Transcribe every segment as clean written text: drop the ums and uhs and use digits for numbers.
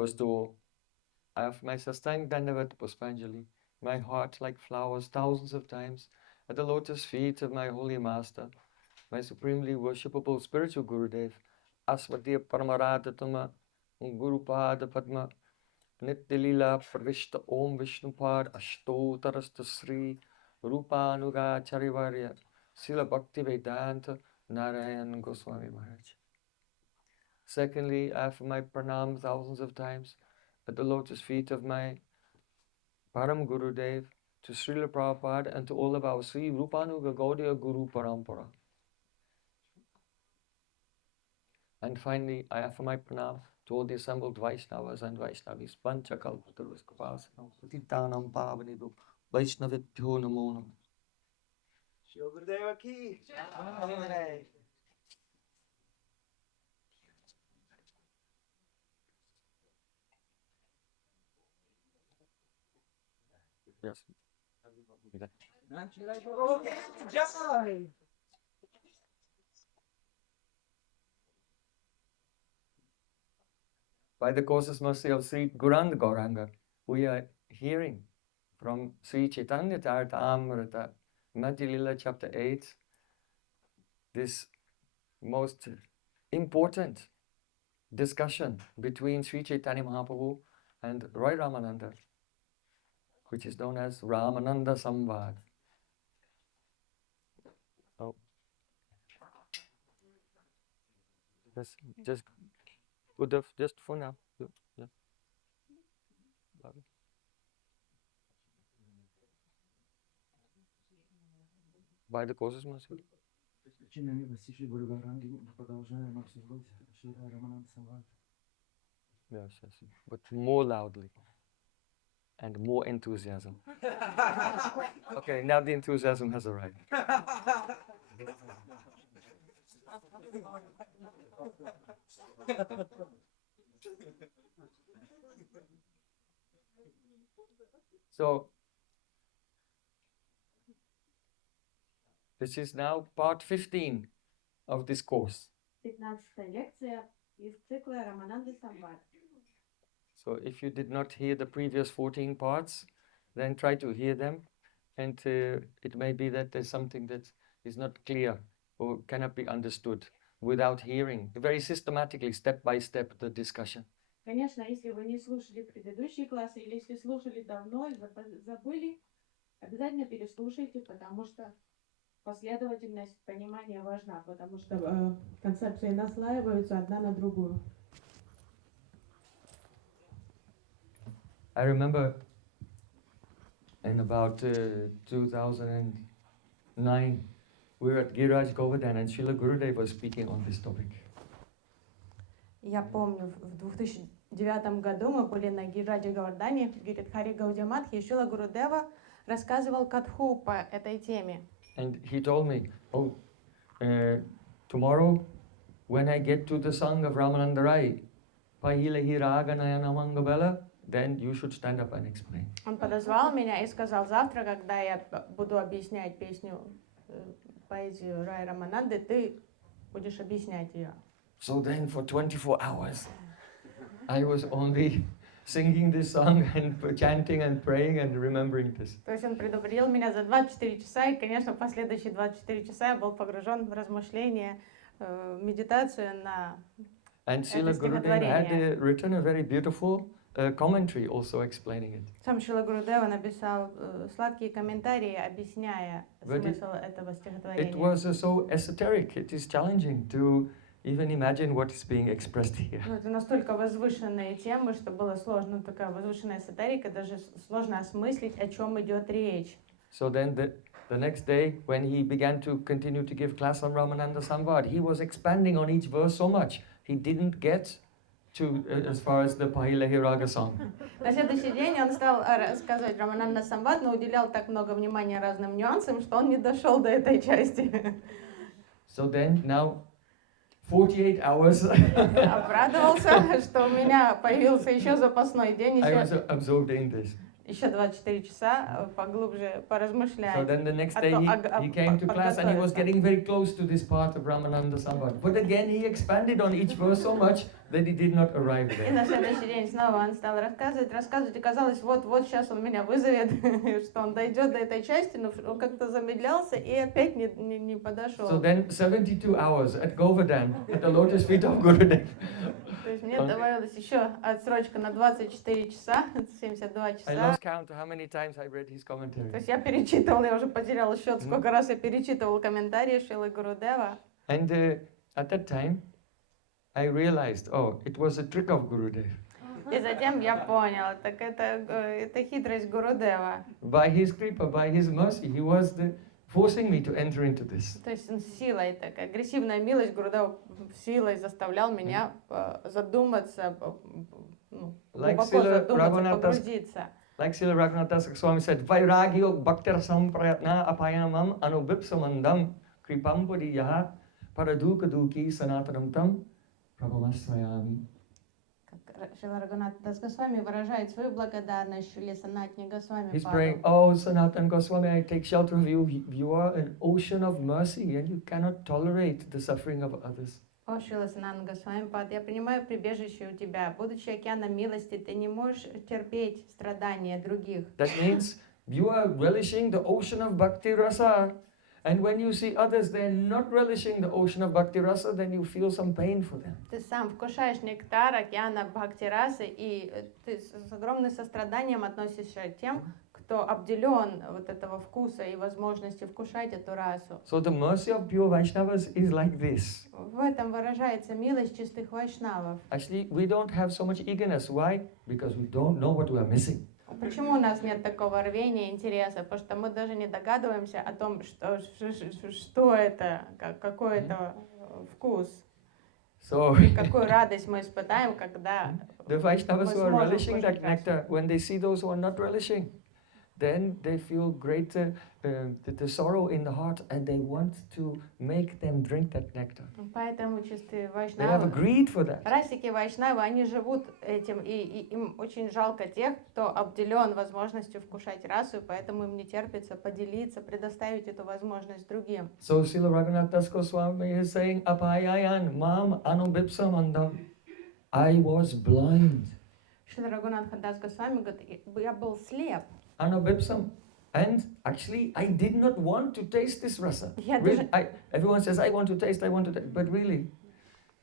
First of all, I have my Sastang Dandavat Puspanjali, my heart like flowers thousands of times at the lotus feet of my holy master, my supremely worshipable spiritual Gurudev, Asvatiya Paramaradhatama, Gurupada Padma, Nityalila Pravishta Om Vishnupad Ashtotarasta Sri Rupanuga Charivarya Sila Bhakti Vedanta Narayan Goswami Maharaj. Secondly, I offer my pranam thousands of times at the lotus feet of my Param Gurudev, to Srila Prabhupada and to all of our Sri Rupanuga Gaudiya Guru Parampara. And finally, I offer my pranam to all the assembled Vaishnavas and Vaishnavis, Panchakalpatarus Kapasanam, Patitanam Pavanidu, Vaishnavibhyo Namo Namah. Shri Gurudeva ki Jai. Yes. By the cautious mercy of Sri Gurand Gauranga, we are hearing from Sri Caitanya Charitamrita, Madhya-lila chapter 8, this most important discussion between Sri Chaitanya Mahaprabhu and Roy Ramananda, which is known as Ramananda Saṁvāda. Oh. Just good, just for now. Yeah. By the causes mercy. Yes, yes, but more loudly and more enthusiasm. Okay, now the enthusiasm has arrived. So, this is now part 15 of this course. 15-я лекция из цикла Рамананды Самвада. So if you did not hear the previous 14 parts, then try to hear them, and it may be that there's something that is not clear or cannot be understood without hearing, very systematically, step by step, the discussion. Конечно, если вы не слушали предыдущие классы или если слушали давно и забыли, обязательно переслушайте, потому что последовательность понимания важна, потому что концепции наслаиваются одна на другую. I remember in about 2009, we were at Giriraj Govardhan and Srila Gurudev was speaking on this topic. Я помню, в 2009 году мы были на Гирирадже Говардхане, в Гиридхари Гаудиаматхе, и Шрила Гурудева рассказывал катху по этой теме. And he told me, tomorrow when I get to the song of Ramananda Rai, Pahilahi Raga Nayanamangabala, then you should stand up and explain. Он подозвал меня и сказал, завтра, когда я буду объяснять песню, поэзию Рая Рамананды, ты будешь объяснять ее. So then for 24 hours, I was only singing this song and chanting and praying and remembering this. То есть он предупредил меня за 24 часа, и, конечно, последующие 24 часа я был погружен в размышления, медитацию на And Srila Gurudev had written a very beautiful commentary also explaining it. Сам Шрила Гурудева написал сладкие комментарии, объясняя смысл этого стихотворения. It was so esoteric, it is challenging to even imagine what is being expressed here. Это настолько возвышенные темы, что было сложно, такая возвышенная эзотерика, даже сложно осмыслить, о чем идет речь. So then the next day, when he began to continue to give class on Ramananda Saṁvāda, he was expanding on each verse so much, he didn't get to as far as the Pahilahi Raga song. На следующий день он стал рассказывать Рамананда Самвад, но уделял так много внимания разным нюансам, что он не дошел до этой части. So then now 48 hours. Обрадовался, что у меня появился еще запасной день. I was absorbed in this. еще 24 часа поглубже So поразмышлять. then the next А day то he came to class and he was подготовиться. getting very close to this part of Ramananda Saṁvāda. But again he expanded on each verse so much that he did not arrive И there. на следующий день снова он стал рассказывать, и казалось, вот сейчас он меня вызовет, что он дойдет до этой части, но он как-то замедлялся и опять не подошел. So then 72 hours at Govardhan, at the lotus feet of Gurudev. То есть мне добавилась еще отсрочка на 24 часа, 72 I часа. lost count to how many times I read his То commentary. есть я перечитывала, я уже потеряла счет, сколько раз я перечитывала комментарии Шрилы Гурудева. And at that time, I realized, oh, it was a trick of Gurudev. И затем я поняла, так это хитрость Гурудева. By his kripa, by his mercy, he was forcing me to enter into this. То есть он силой, такая агрессивная милость Гурудева силой заставлял меня задуматься, глубоко задуматься, погрузиться. Like Śrī Rāya Rāmānanda Saṁvāda said, Vairagyo bhaktir samprayatna apayamam anubipsamandam kripam padiyaha paraduka duki sanatanam tam prabhamasrayami. Шрила Рагунатха Госвами выражает свою благодарность Шриле Санатане Госвами. He's praying, oh Sanatana Goswami, I take shelter of you. You are an ocean of mercy and you cannot tolerate the suffering of others. О, Шрила Санатана Госвами, я принимаю прибежище у тебя. Будучи океаном милости, ты не можешь терпеть страдания других. That means you are relishing the ocean of bhakti rasa. And when you see others, they're not relishing the ocean of bhakti rasa, then you feel some pain for them. Ты сам вкушаешь нектар океана бхакти-расы, и ты с огромным состраданием относишься к тем, кто обделен вот этого вкуса и возможности вкушать эту расу. So the mercy of pure Vaishnavas is like this. В этом выражается милость чистых вайшнавов. Actually, we don't have so much eagerness. Why? Because we don't know what we are missing. Почему у нас нет такого рвения, интереса? Потому что мы даже не догадываемся о том, что это, какой это вкус. So И какую радость мы испытаем, когда the Vaishnavas who are сможем relishing that вкушать расу. nectar, when they see those who are not relishing, then they feel great the sorrow in the heart and they want to make them drink that nectar. Поэтому чистые They have a вайшнавы, greed for that. расики вайшнавы, они живут этим, и им очень жалко тех, кто обделен возможностью вкушать расу, и поэтому им не терпится поделиться, предоставить эту возможность другим. So Srila Raghunath Goswami is saying, Apayayan mam anubipsamandam. I was blind. Шрила Рагунатха Дас Госвами говорит, я был слеп. Anubipsam. And actually, I did not want to taste this rasa. Я Really, даже, everyone says, I want to taste, but really,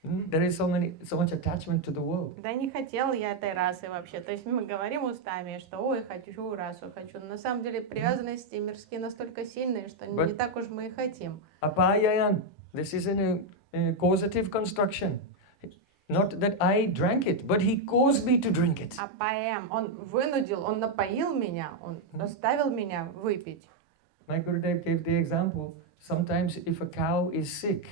there is so much attachment to the world. да не хотел я этой расы вообще. То есть мы говорим устами, что ой, хочу расу, хочу. Но на самом деле привязанности мирские настолько сильные, что не так уж мы и хотим. Apayayan. This is a causative construction. Not that I drank it, but he caused me to drink it. А поэм, он вынудил, он напоил меня, он заставил меня выпить. My Gurudev gave the example, sometimes if a cow is sick,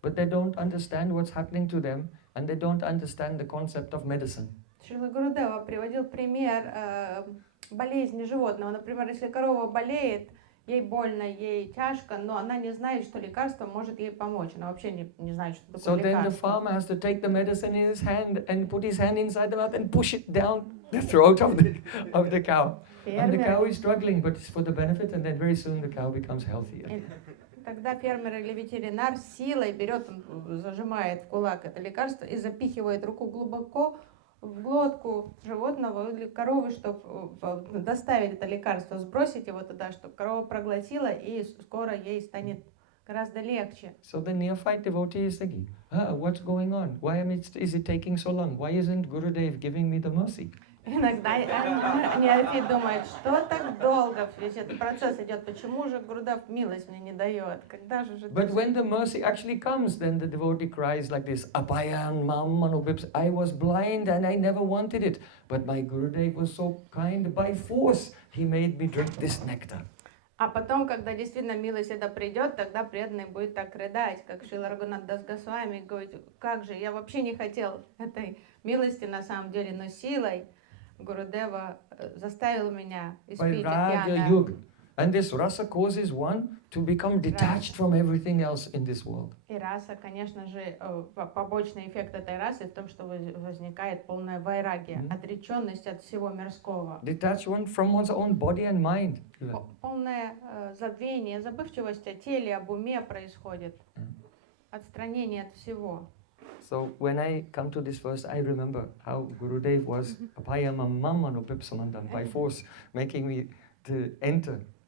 but they don't understand what's happening to them, and they don't understand the concept of medicine. Шрила Гурудева приводил пример болезни животного. Например, если корова болеет, ей больно, ей тяжко, но она не знает, что лекарство может ей помочь. Она вообще не знает, что такое So then the лекарство. farmer has to take the medicine in his hand and put his hand inside the mouth and push it down the throat of the cow. And the cow is struggling, but it's for the benefit, and then very soon the cow becomes healthier. Тогда фермер или ветеринар силой берет, он зажимает в кулак это лекарство и запихивает руку глубоко в глотку животного или коровы, чтобы доставить это лекарство, сбросить его туда, чтобы корова проглотила, и скоро ей станет гораздо легче. So the neophyte devotee is thinking, what's going on? Why is it taking so long? Why isn't Gurudev giving me the mercy? Иногда неофит думает, что так долго весь этот процесс идет, почему же Гурудев милость мне не дает, когда же это... But when the mercy actually comes, then the devotee cries like this, Apayan mam manubips, I was blind and I never wanted it, but my Gurudev was so kind, by force he made me drink this nectar. А потом, когда действительно милость эта придет, тогда преданный будет так рыдать, как Шрила Рагунат Дас Госвами, говорит, как же, я вообще не хотел этой милости на самом деле, но силой Гурудева заставил меня испить океана And this rasa causes one to become detached from everything else in this world. И раса, конечно же, побочный эффект этой расы в том, что возникает полная вайрагия, отреченность от всего мирского. Detached one from one's own body and mind. Полное забвение, забывчивость о теле, об уме происходит. Отстранение от всего. So when I come to this verse, I remember how Gurudev was by force making me to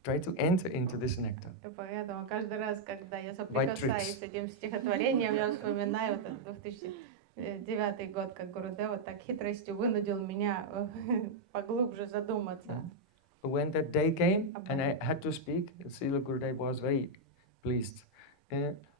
try to enter into this nectar. Поэтому каждый раз, когда я соприкасаюсь с этим стихотворением, я вспоминаю вот этот 2009 год, как Гурудева так хитростью вынудил меня поглубже задуматься. When that day came and I had to speak, Srila Gurudev was very pleased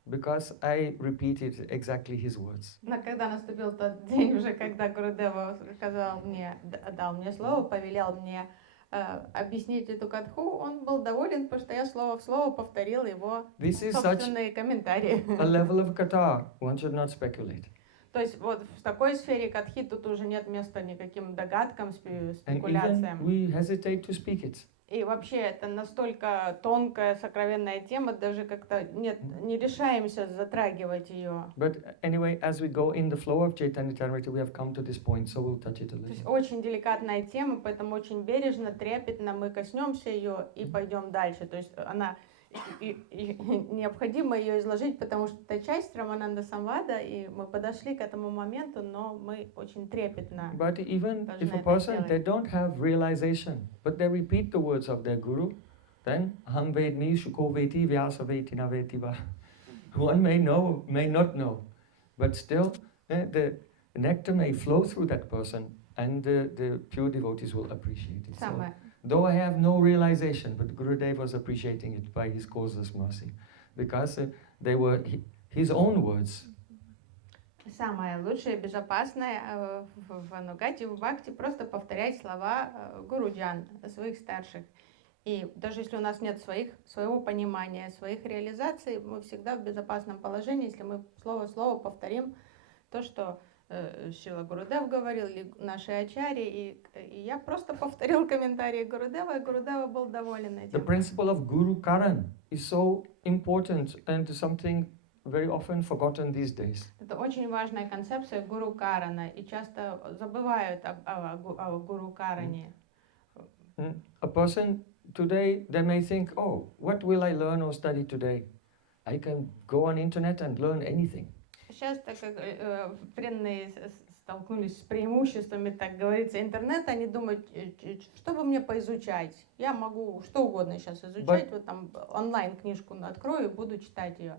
because I repeated exactly his words. Но когда наступил тот день уже, когда Гурудева сказал мне, дал мне слово, повелел мне объяснить эту катху, он был доволен, потому что я слово в слово повторил его собственные комментарии. A level of katha, one should not speculate. То есть вот в такой сфере катхи тут уже нет места никаким догадкам, спекуляциям. And even we hesitate to speak it. И вообще это настолько тонкая, сокровенная тема, даже как-то не решаемся затрагивать ее. But anyway, as we go in the flow of Caitanya Charitamrita, we have come to this point, so we'll touch it a То есть little. очень деликатная тема, поэтому очень бережно, трепетно мы коснемся ее и пойдем дальше. То есть она и необходимо ее изложить, потому что это часть Рамананда Самвада, и мы подошли к этому моменту, но мы очень трепетно. But even if a person, they don't have realization, but they repeat the words of their guru, then Aham vedmi shuko veti vyasa veti na veti va. One may know, may not know, but still the nectar may flow through that person, and the pure devotees will appreciate it. So, though I have no realization, but Gurudev was appreciating it by his causeless mercy, because they were his own words. Самое лучшее, безопасное в анугате, в бхакти, просто повторять слова гуруджан, своих старших. И даже если у нас нет своего понимания, своих реализаций, мы всегда в безопасном положении, если мы слово в слово повторим то, что Шрила Гурудев говорил, или наши ачарьи, и я просто повторил комментарии Гурудева, и Гурудева был доволен этим. The principle of Guru-karan is so important and something very often forgotten these days. Это очень важная концепция Гуру-карана, и часто забывают о Гуру-каране. A person today, they may think, oh, what will I learn or study today? I can go on internet and learn anything. Сейчас, так как преданные столкнулись с преимуществами, так говорится, интернета, они думают, что бы мне поизучать? Я могу что угодно сейчас изучать, вот там онлайн-книжку открою и буду читать ее.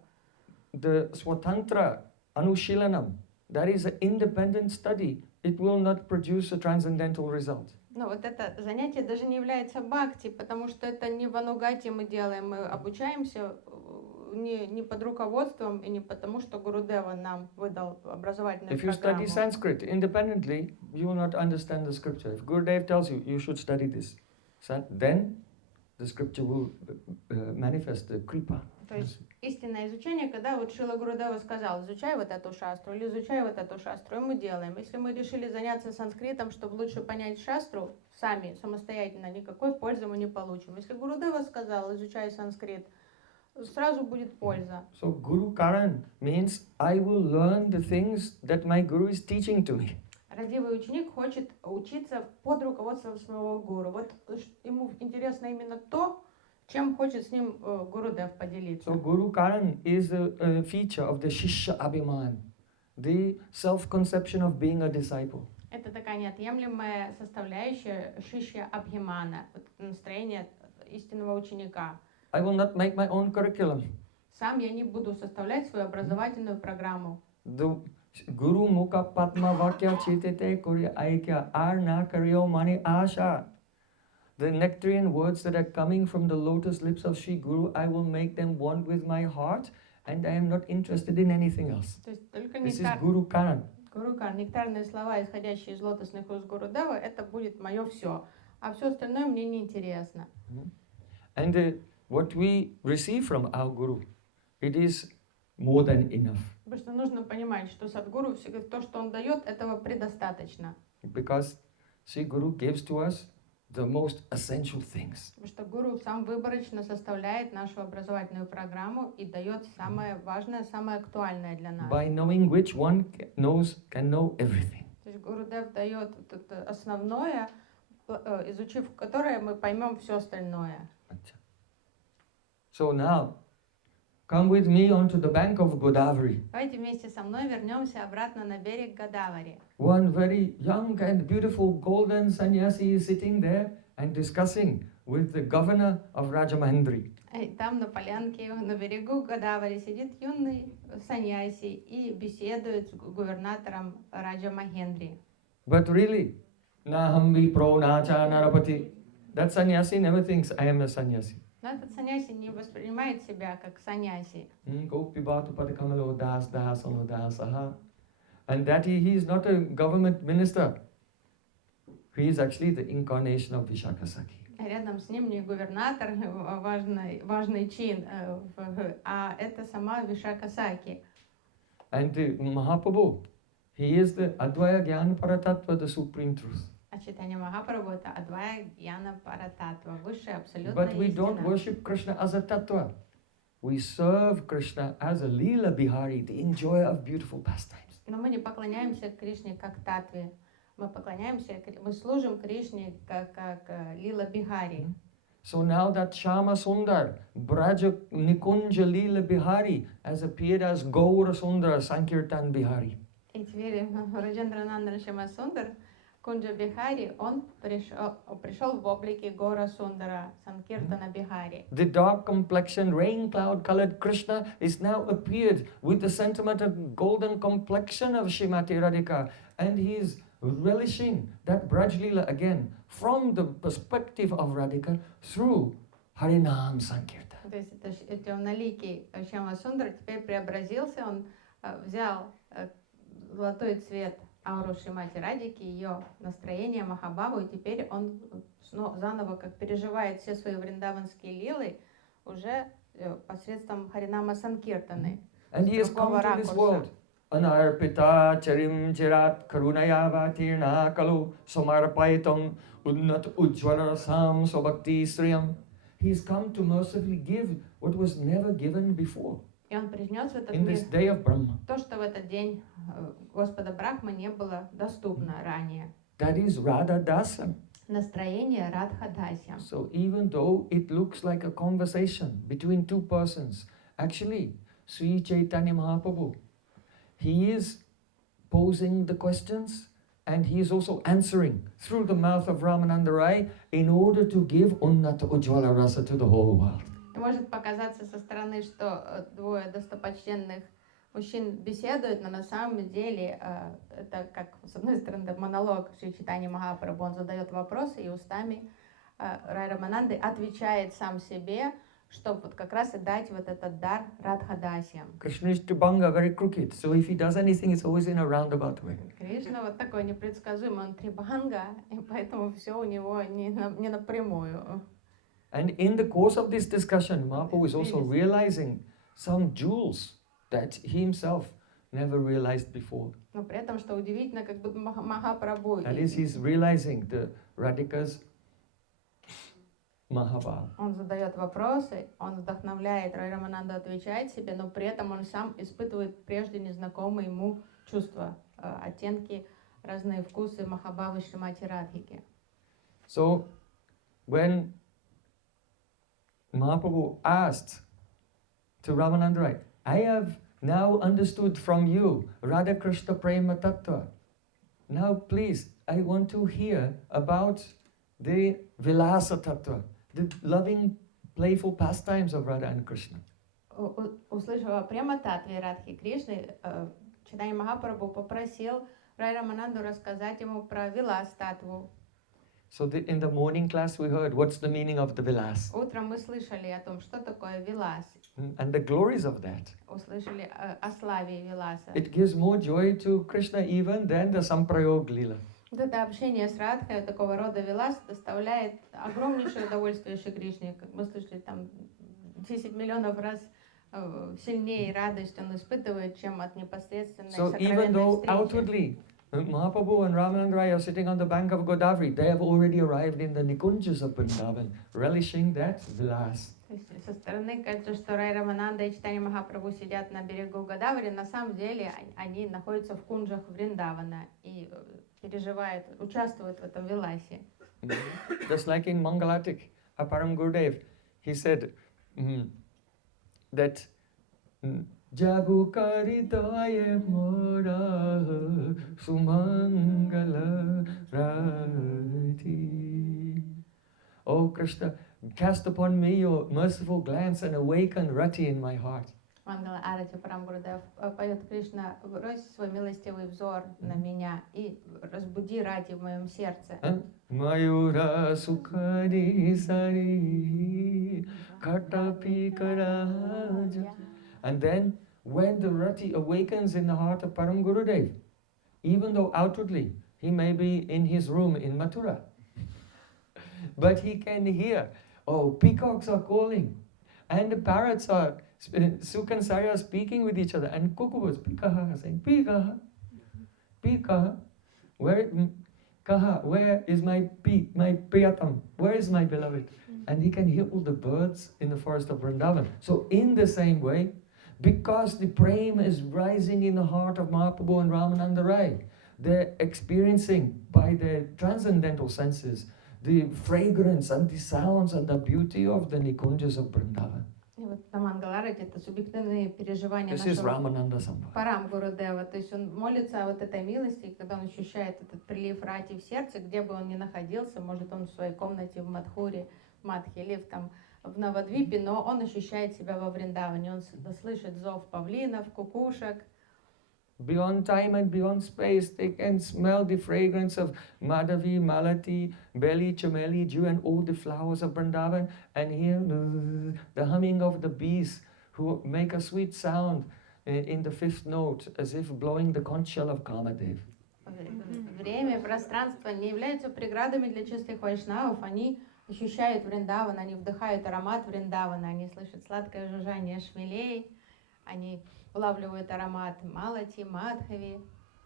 The Swatantra Anushilanam, that is an independent study. It will not produce a transcendental result. Но вот это занятие даже не является бхакти, потому что это не в анугате мы делаем, мы обучаемся не под руководством и не потому, что Гурудева нам выдал образовательную программу. If you study Sanskrit independently, you will not understand the scripture. If Gurudev tells you, you should study this, then the scripture will manifest the kripa. То есть истинное изучение, когда вот Шрила Гурудева сказал, изучай вот эту шастру или изучай вот эту шастру, и мы делаем. Если мы решили заняться санскритом, чтобы лучше понять шастру, сами, самостоятельно, никакой пользы мы не получим. Если Гурудева сказал, изучай санскрит, сразу будет польза. So Guru-karan means I will learn the things that my guru is teaching to me. Радивый ученик хочет учиться под руководством своего гуру. Вот ему интересно именно то, чем хочет с ним Гурудев поделиться. So Guru-karan is a feature of the Shishya Abhiman, the self-conception of being a disciple. Это такая неотъемлемая составляющая шишья абхимана, настроение истинного ученика. I will not make my own curriculum. Сам я не буду составлять свою образовательную программу. The Guru Mukha Padma Vakya Chitete Kuri Aikya Arna Karyo Mani Asha. The nectarian words that are coming from the lotus lips of Sri Guru, I will make them one with my heart, and I am not interested in anything else. This is Guru-karan. Гуру-каран, нектарные слова, исходящие из лотосных уст Гурудева, это будет мое все. А все остальное мне не интересно. And what we receive from our Guru, it is more than enough. Потому что нужно понимать, что Садгуру, то, что он дает, этого предостаточно. Because Sri Guru gives to us the most essential things. Потому что гуру сам выборочно составляет нашу образовательную программу и дает самое важное, самое актуальное для нас. By knowing which one can know everything. То есть Гурудев дает вот это основное, изучив которое мы поймем все остальное. So now, come with me onto the bank of Godavari. Давайте вместе со мной вернемся обратно на берег Годавари. One very young and beautiful golden sannyasi is sitting there and discussing with the governor of Rajamandri. И там на полянке, на берегу Годавари сидит юный саньяси и беседует с губернатором Раджа Махендри. But really, Nahambi pro nacha narapati. That sannyasi never thinks I am a sannyasi. Но этот саньяси не воспринимает себя как саньяси. Gopibatu padakamalo das das ono dasaha. And that he is not a government minister. He is actually the incarnation of Vishakasaki. Рядом с ним не губернатор, важный чин, а это сама Вишакасаки. And Mahāprabhu, he is the Advaya Jnana Paratattva, the supreme truth. А читание Махапрабху это Адвая Гьяна Парататтва, высшая абсолютная But we don't истина. worship Krishna as a tattva. We serve Krishna as a Leela Bihari, the enjoyer of beautiful pastimes. Но мы не поклоняемся Кришне как татве. Мы служим Кришне как Лила Бихари. So now that Shama Sundar, Braja Nikunja Leela Bihari, has appeared as Gaura Sundar, Sankirtan Bihari. И теперь Раджендрананда Шьяма Сундар, Кунджа Бихари, он пришел в облике Гора Сундара, Санкиртана Бихари. The dark complexioned, rain cloud colored Krishna is now appeared with the sentiment of golden complexion of Srimati Radhika, and he is relishing that Braj Leela again from the perspective of Radhika through Harinam Sankirtan. То есть это темноликий Шьяма Сундар теперь преобразился, он взял золотой цвет ауру Шримати Радики, ее настроение Махабхаву, и теперь он заново как переживает все свои вриндаванские лилы уже посредством Харинама Санкиртаны. And he has come to this world. Anarpita charim chirat karunayava tirna kalu samarpaitam unnat ujjvala sam sobhakti sriyam. He has come to mercifully give what was never given before. И он принес в этот In мир this day of Brahma. то, что в этот день Господа Брахмы не было доступно ранее. That is Radha Dasa. Настроение Радхадасья. So even though it looks like a conversation between two persons, actually, Sri Caitanya Mahāprabhu, he is posing the questions and he is also answering through the mouth of Ramananda Rai in order to give Unnata Ujjvala Rasa to the whole world. Может показаться со стороны, что двое достопочтенных мужчин беседуют, но на самом деле это как, с одной стороны, монолог Шри Чайтаньи Махапрабху, он задает вопросы и устами Рай Рамананды отвечает сам себе, чтобы вот как раз и дать вот этот дар Радхадасьям. Krishna is Tribhanga, very crooked, so if he does anything, it's always in a roundabout way. Кришна вот такой непредсказуемый, он трибханга, и поэтому все у него не напрямую. And in the course of this discussion, Mahaprabhu is also realizing some jewels that he himself never realized before. Но при этом, что удивительно, как будто Махапрабху... That is, he's realizing the Radhika's Mahābhāva. Он задает вопросы, он вдохновляет Рай Рамананду отвечать себе, но при этом он сам испытывает прежде незнакомые ему чувства, оттенки, разные вкусы Махабхавы Шримати Радхики. So, when Mahaprabhu asked to Ramananda Rai, I have now understood from you Radha Krishna Prema Tattva. Now please, I want to hear about the Vilasa Tattva, the loving, playful pastimes of Radha and Krishna. Услышав о Према-таттве Радхи Кришны, Чайтанья Махапрабху попросил Рай Рамананду рассказать ему про Вилас-таттву. So in the morning class we heard what's the meaning of the Vilas Утром мы слышали о том, что такое Вилас, and the glories of that. услышали о славе Виласа. It gives more joy to Krishna even than the Samprayog Lila. Вот это общение с Радхой, такого рода Вилас, доставляет огромнейшее удовольствие Шри Кришне. Как мы слышали, там 10 миллионов раз сильнее радость он испытывает, чем от непосредственной So even сокровенной though встречи. outwardly Mahāprabhu and Ramananda are sitting on the bank of Godavari. They have already arrived in the Nikunias of Vrindavan, relishing that vilas. То есть со стороны кажется, что Рай Рамананда и Чайтанья Махапрабху сидят на берегу Годавари, на самом деле они находятся в кунджах Вриндавана и переживают, участвуют в этом виласе. Just like in Mangalacharana, Param Gurudev, he said that Jagu karidaye mora sumangala rati. Oh Krishna, cast upon me your merciful glance and awaken rati in my heart. Мангала Арати Парам Гурудев поет: Кришна, брось свой милостивый взор на меня и разбуди рати в моем сердце. Mayura sukhadi sari katapi karaja. And then when the rati awakens in the heart of Param Gurudev, even though outwardly he may be in his room in Mathura, but he can hear, oh, peacocks are calling, and the parrots are, Sukh and Sarya are speaking with each other, and Kukubas, Pikaha, saying, Pikaha, Pikaha, where is my Priyatam, where is my beloved? And he can hear all the birds in the forest of Vrindavan. So in the same way, because the prema is rising in the heart of Mahāprabhu and Ramananda Rai, they're experiencing by their transcendental senses the fragrance and the sounds and the beauty of the Nikunias of Vrindavan. И вот на Мангаларате это субъективные переживания This is нашего Ramananda Saṁvāda. Парам Гурудева. То есть он молится о вот этой милости, и когда он ощущает этот прилив рати в сердце, где бы он ни находился, может он в своей комнате в Мадхуре, в Мадхе или там в Навадвипе, но он ощущает себя во Вриндаване, он слышит зов павлинов, кукушек. Beyond time and beyond space, they can smell the fragrance of Madhavi, Malati, Beli, Chameli, Dew, and all the flowers of Vrindavan, and hear the humming of the bees who make a sweet sound in the fifth note, as if blowing the conch shell of Kamadev. Время и пространство не являются преградами для чистых вайшнавов, они ощущают Вриндаван, они вдыхают аромат Вриндавана, они слышат сладкое жужжание шмелей, они улавливают аромат Малати, Мадхави.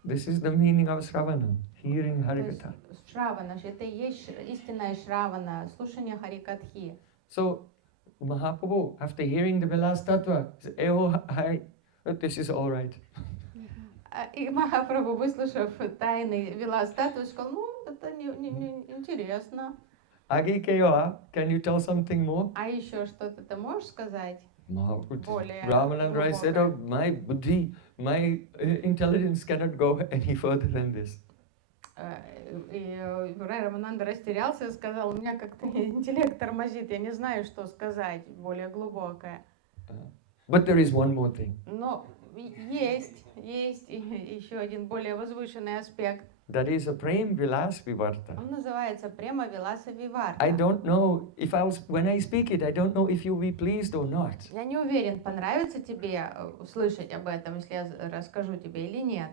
This is the meaning of Shravana, hearing Harikatha. Шравана, это и есть истинная Шравана, слушание Харикатхи. So, Mahāprabhu, after hearing the Vilas Tattva, said, oh, hi, this is all right. И Махапрабху, выслушав тайны Вилас Татвы, сказал, ну, это интересно. Agi Keoa, can you tell something more? А еще что-то ты можешь сказать? Более Ramananda Rai said, oh, глубокое? my buddhi, my intelligence cannot go any further than this. И Рай Рамананда растерялся и сказал, у меня как-то интеллект тормозит, я не знаю, что сказать более глубокое. But there is one more thing. Но есть еще один более возвышенный аспект. That is a Prema-vivarta. Он называется Prema-vivarta. I don't know if when I speak it, I don't know if you'll be pleased or not. Я не уверен, понравится тебе услышать об этом, если я расскажу тебе или нет.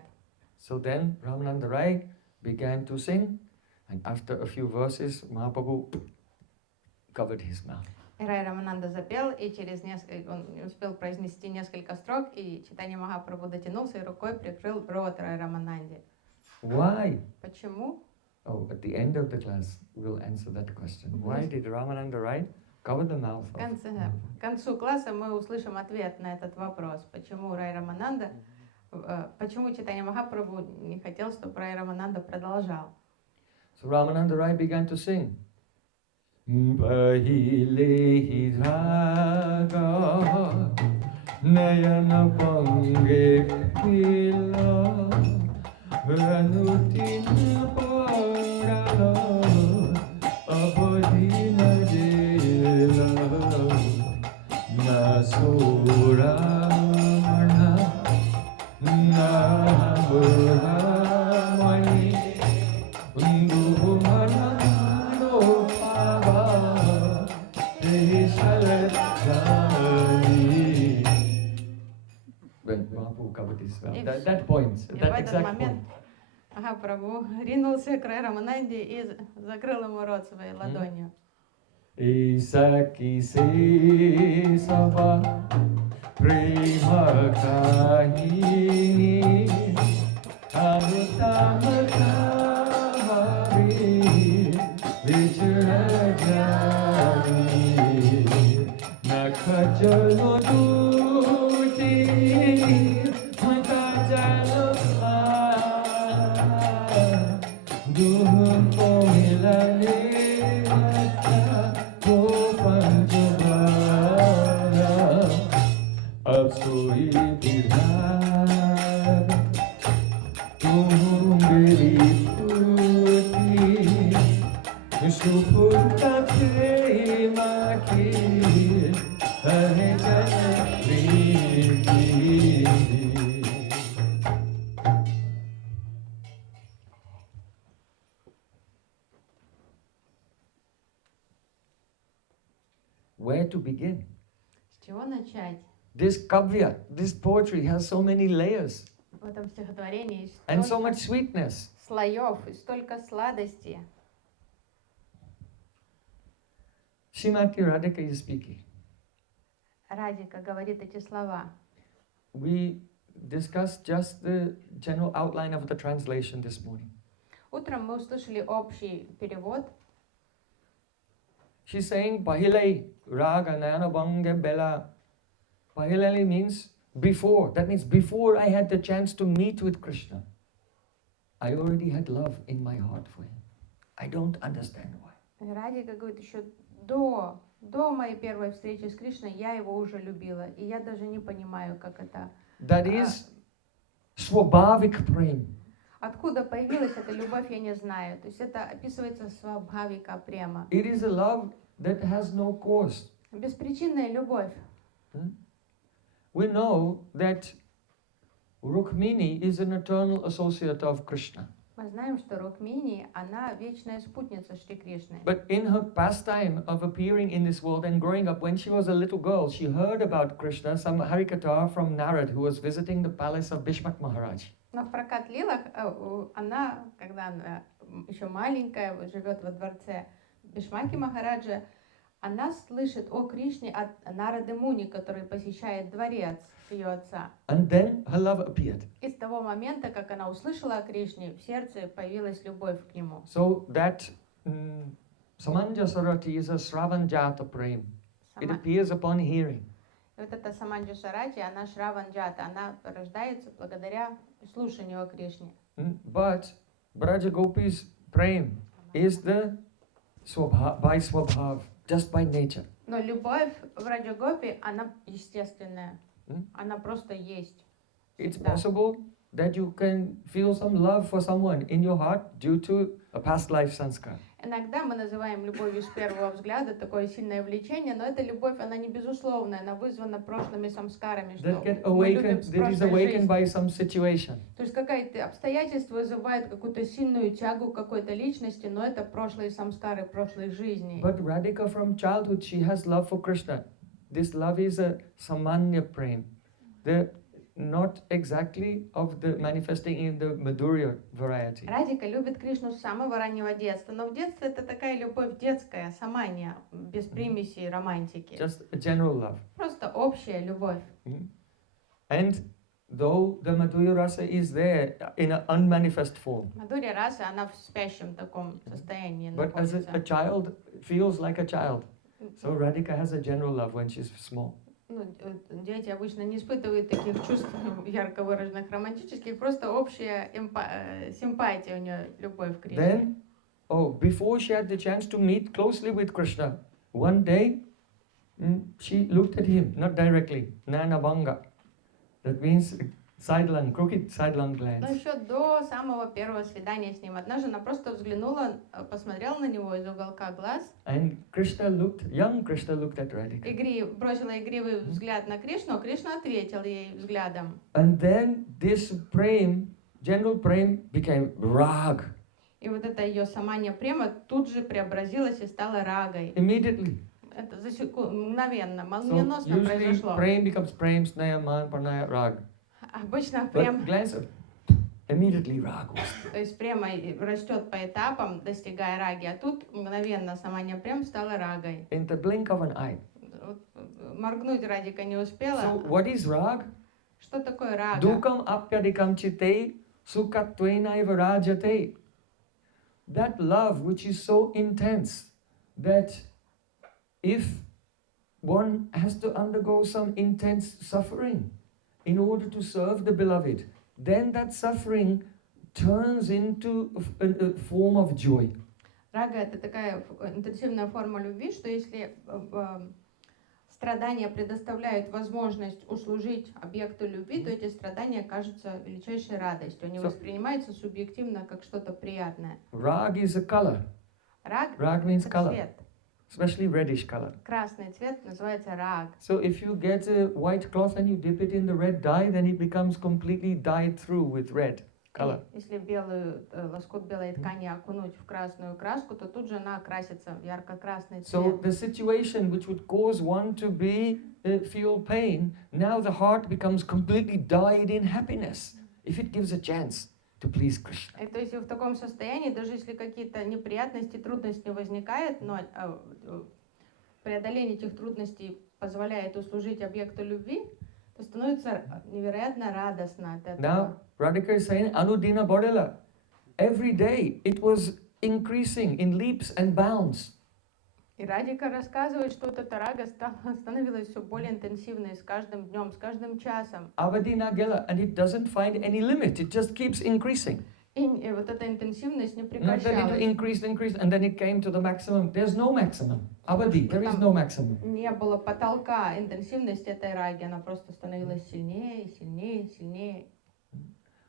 So then Ramananda Rai began to sing, and after a few verses, Mahāprabhu covered his mouth. Рай Рамананда запел, и через несколько, он не успел произнести несколько строк, и Чайтанья Махапрабху дотянулся и рукой прикрыл рот Рай Рамананде. Why? Почему? Oh, at the end of the class, we'll answer that question. Why did Ramananda Rai cover the mouth of К концу класса мы услышим ответ на этот вопрос. Почему Рай Рамананда, почему Чайтанья Махапрабху не хотел, чтобы Рай Рамананда продолжал? So Ramananda Rai began to sing. Bahile Raga Nayana Pange Pila Vanutin Parala Abadina Jela Nasurana Naburamani Undumanando Pava Dehishalatani. When Mahāprabhu covered his mouth, that point, that exact point. Махапрабху ринулся к Рай Рамананде и закрыл ему рот своей ладонью. Isaki se sava prema kahini amrita Where to begin? С чего начать? This kavya, this poetry has so many layers В этом стихотворении есть and so столько much sweetness. слоев и столько сладости. Srimati Radhika is speaking. Радика говорит эти слова. We discussed just the general outline of the translation this morning. Утром мы услышали общий перевод. She's saying, Pahilai Raga Nayana Banga Bela. Pahilai means before. That means before I had the chance to meet with Krishna, I already had love in my heart for him. I don't understand why. Радика говорит, еще до моей первой встречи с Кришной я его уже любила. И я даже не понимаю, как это... That is Swabhavik Prem. Откуда появилась эта любовь, я не знаю. То есть это описывается свабхавика према. It is a love that has no cause. Беспричинная любовь. We know that Rukmini is an eternal associate of Krishna. Мы знаем, что Рукмини, она вечная спутница Шри Кришны. But in her pastime of appearing in this world and growing up, when she was a little girl, she heard about Krishna, some Harikatha from Narad, who was visiting the palace of Bhishmak Maharaj. Но в прокат лилах она, когда она еще маленькая, живет во дворце Бишмаки Махараджа, она слышит о Кришне от Нарады Муни, который посещает дворец ее отца. And then her love appeared. И с того момента, как она услышала о Кришне, в сердце появилась любовь к нему. So that Samanjasarati is a Sravanjata Prem. It appears upon hearing. И вот эта Саманджасарати, она Шраванджата, она рождается благодаря слушанию о Кришне. But Braja Gopis Prem is the by Swabhav, just by nature. Но любовь в Раджа-гопи, она естественная. Она просто есть. It's Да. possible that you can feel some love for someone in your heart due to a past life sanskar. Иногда мы называем любовью с первого взгляда такое сильное влечение, но эта любовь, она не безусловная, она вызвана прошлыми самскарами, что That get мы любим awakened, с that is прошлой awakened жизни. by some situation. То есть какое-то обстоятельство вызывает какую-то сильную тягу к какой-то личности, но это прошлые самскары, прошлых жизней. But Radhika from childhood, she has love for Krishna. This love is a samanya prem. The not exactly of the manifesting in the Madhurya variety. Радика любит Кришну с самого раннего детства, но в детстве это такая любовь детская, саманья, без примесей романтики. Just a general love. Просто общая любовь. And though the Madhurya rasa is there in an unmanifest form, Мадхурья раса, она в спящем таком состоянии but as a находится. child feels like a child. So Radhika has a general love when she's small. Ну, дети обычно не испытывают таких чувств ярко выраженных романтических, просто общая симпатия у нее, любовь к Кришне. Then, before she had the chance to meet closely with Krishna, one day she looked at him, not directly, Nanabanga. That means sidelong, crooked sidelong Но glance. еще до самого первого свидания с ним однажды она просто взглянула, посмотрела на него из уголка глаз, And young Krishna looked at Radhika. бросила игривый взгляд на Кришну, Кришна ответил ей взглядом. And then this prem, general prem, became rag. И вот эта ее саманья према тут же преобразилась и стала рагой. Immediately. Это за мгновенно, So молниеносно usually произошло. prem becomes prem, snaya, man, pranaya, rag. Обычно But прем, glance, immediately rag was. то есть према растет по этапам, достигая раги, а тут мгновенно саманья прем стала рагой. In the blink of an eye. Вот, моргнуть Радика не успела. So what is rag? Что такое рага? Dukam apyadikam chite sukatvainaiva rajate. That love which is so intense that if one has to undergo some intense suffering in order to serve the beloved, then that suffering turns into a form of joy. Рага — это такая интенсивная форма любви, что если страдания предоставляют возможность услужить объекту любви, то эти страдания кажутся величайшей радостью. Они воспринимаются субъективно как что-то приятное. Rag is a color. Rag means это color, цвет. especially reddish color. Красный цвет называется раг. So if you get a white cloth and you dip it in the red dye, then it becomes completely dyed through with red color. Если лоскут белой ткани окунуть в красную краску, то тут же она окрасится в ярко-красный So цвет. the situation which would cause one to feel pain, now the heart becomes completely dyed in happiness, if it gives a chance to please Krishna. И то есть в таком состоянии, даже если какие-то неприятности, трудности возникают, но преодоление этих трудностей позволяет услужить объекту любви, то становится невероятно радостно от этого. Now Radhika is saying, Anudina Bodela. Every day it was increasing in leaps and bounds. И Радика рассказывает, что вот эта рага становилась все более интенсивной с каждым днем, с каждым часом. Avadina Gela, and it doesn't find any limit, it just keeps increasing. И вот эта интенсивность не Not that прекращалась. it increased, and then it came to the maximum. There's no maximum. Avadi, there is no maximum. Не было потолка интенсивности этой раги, она просто становилась сильнее, сильнее, сильнее.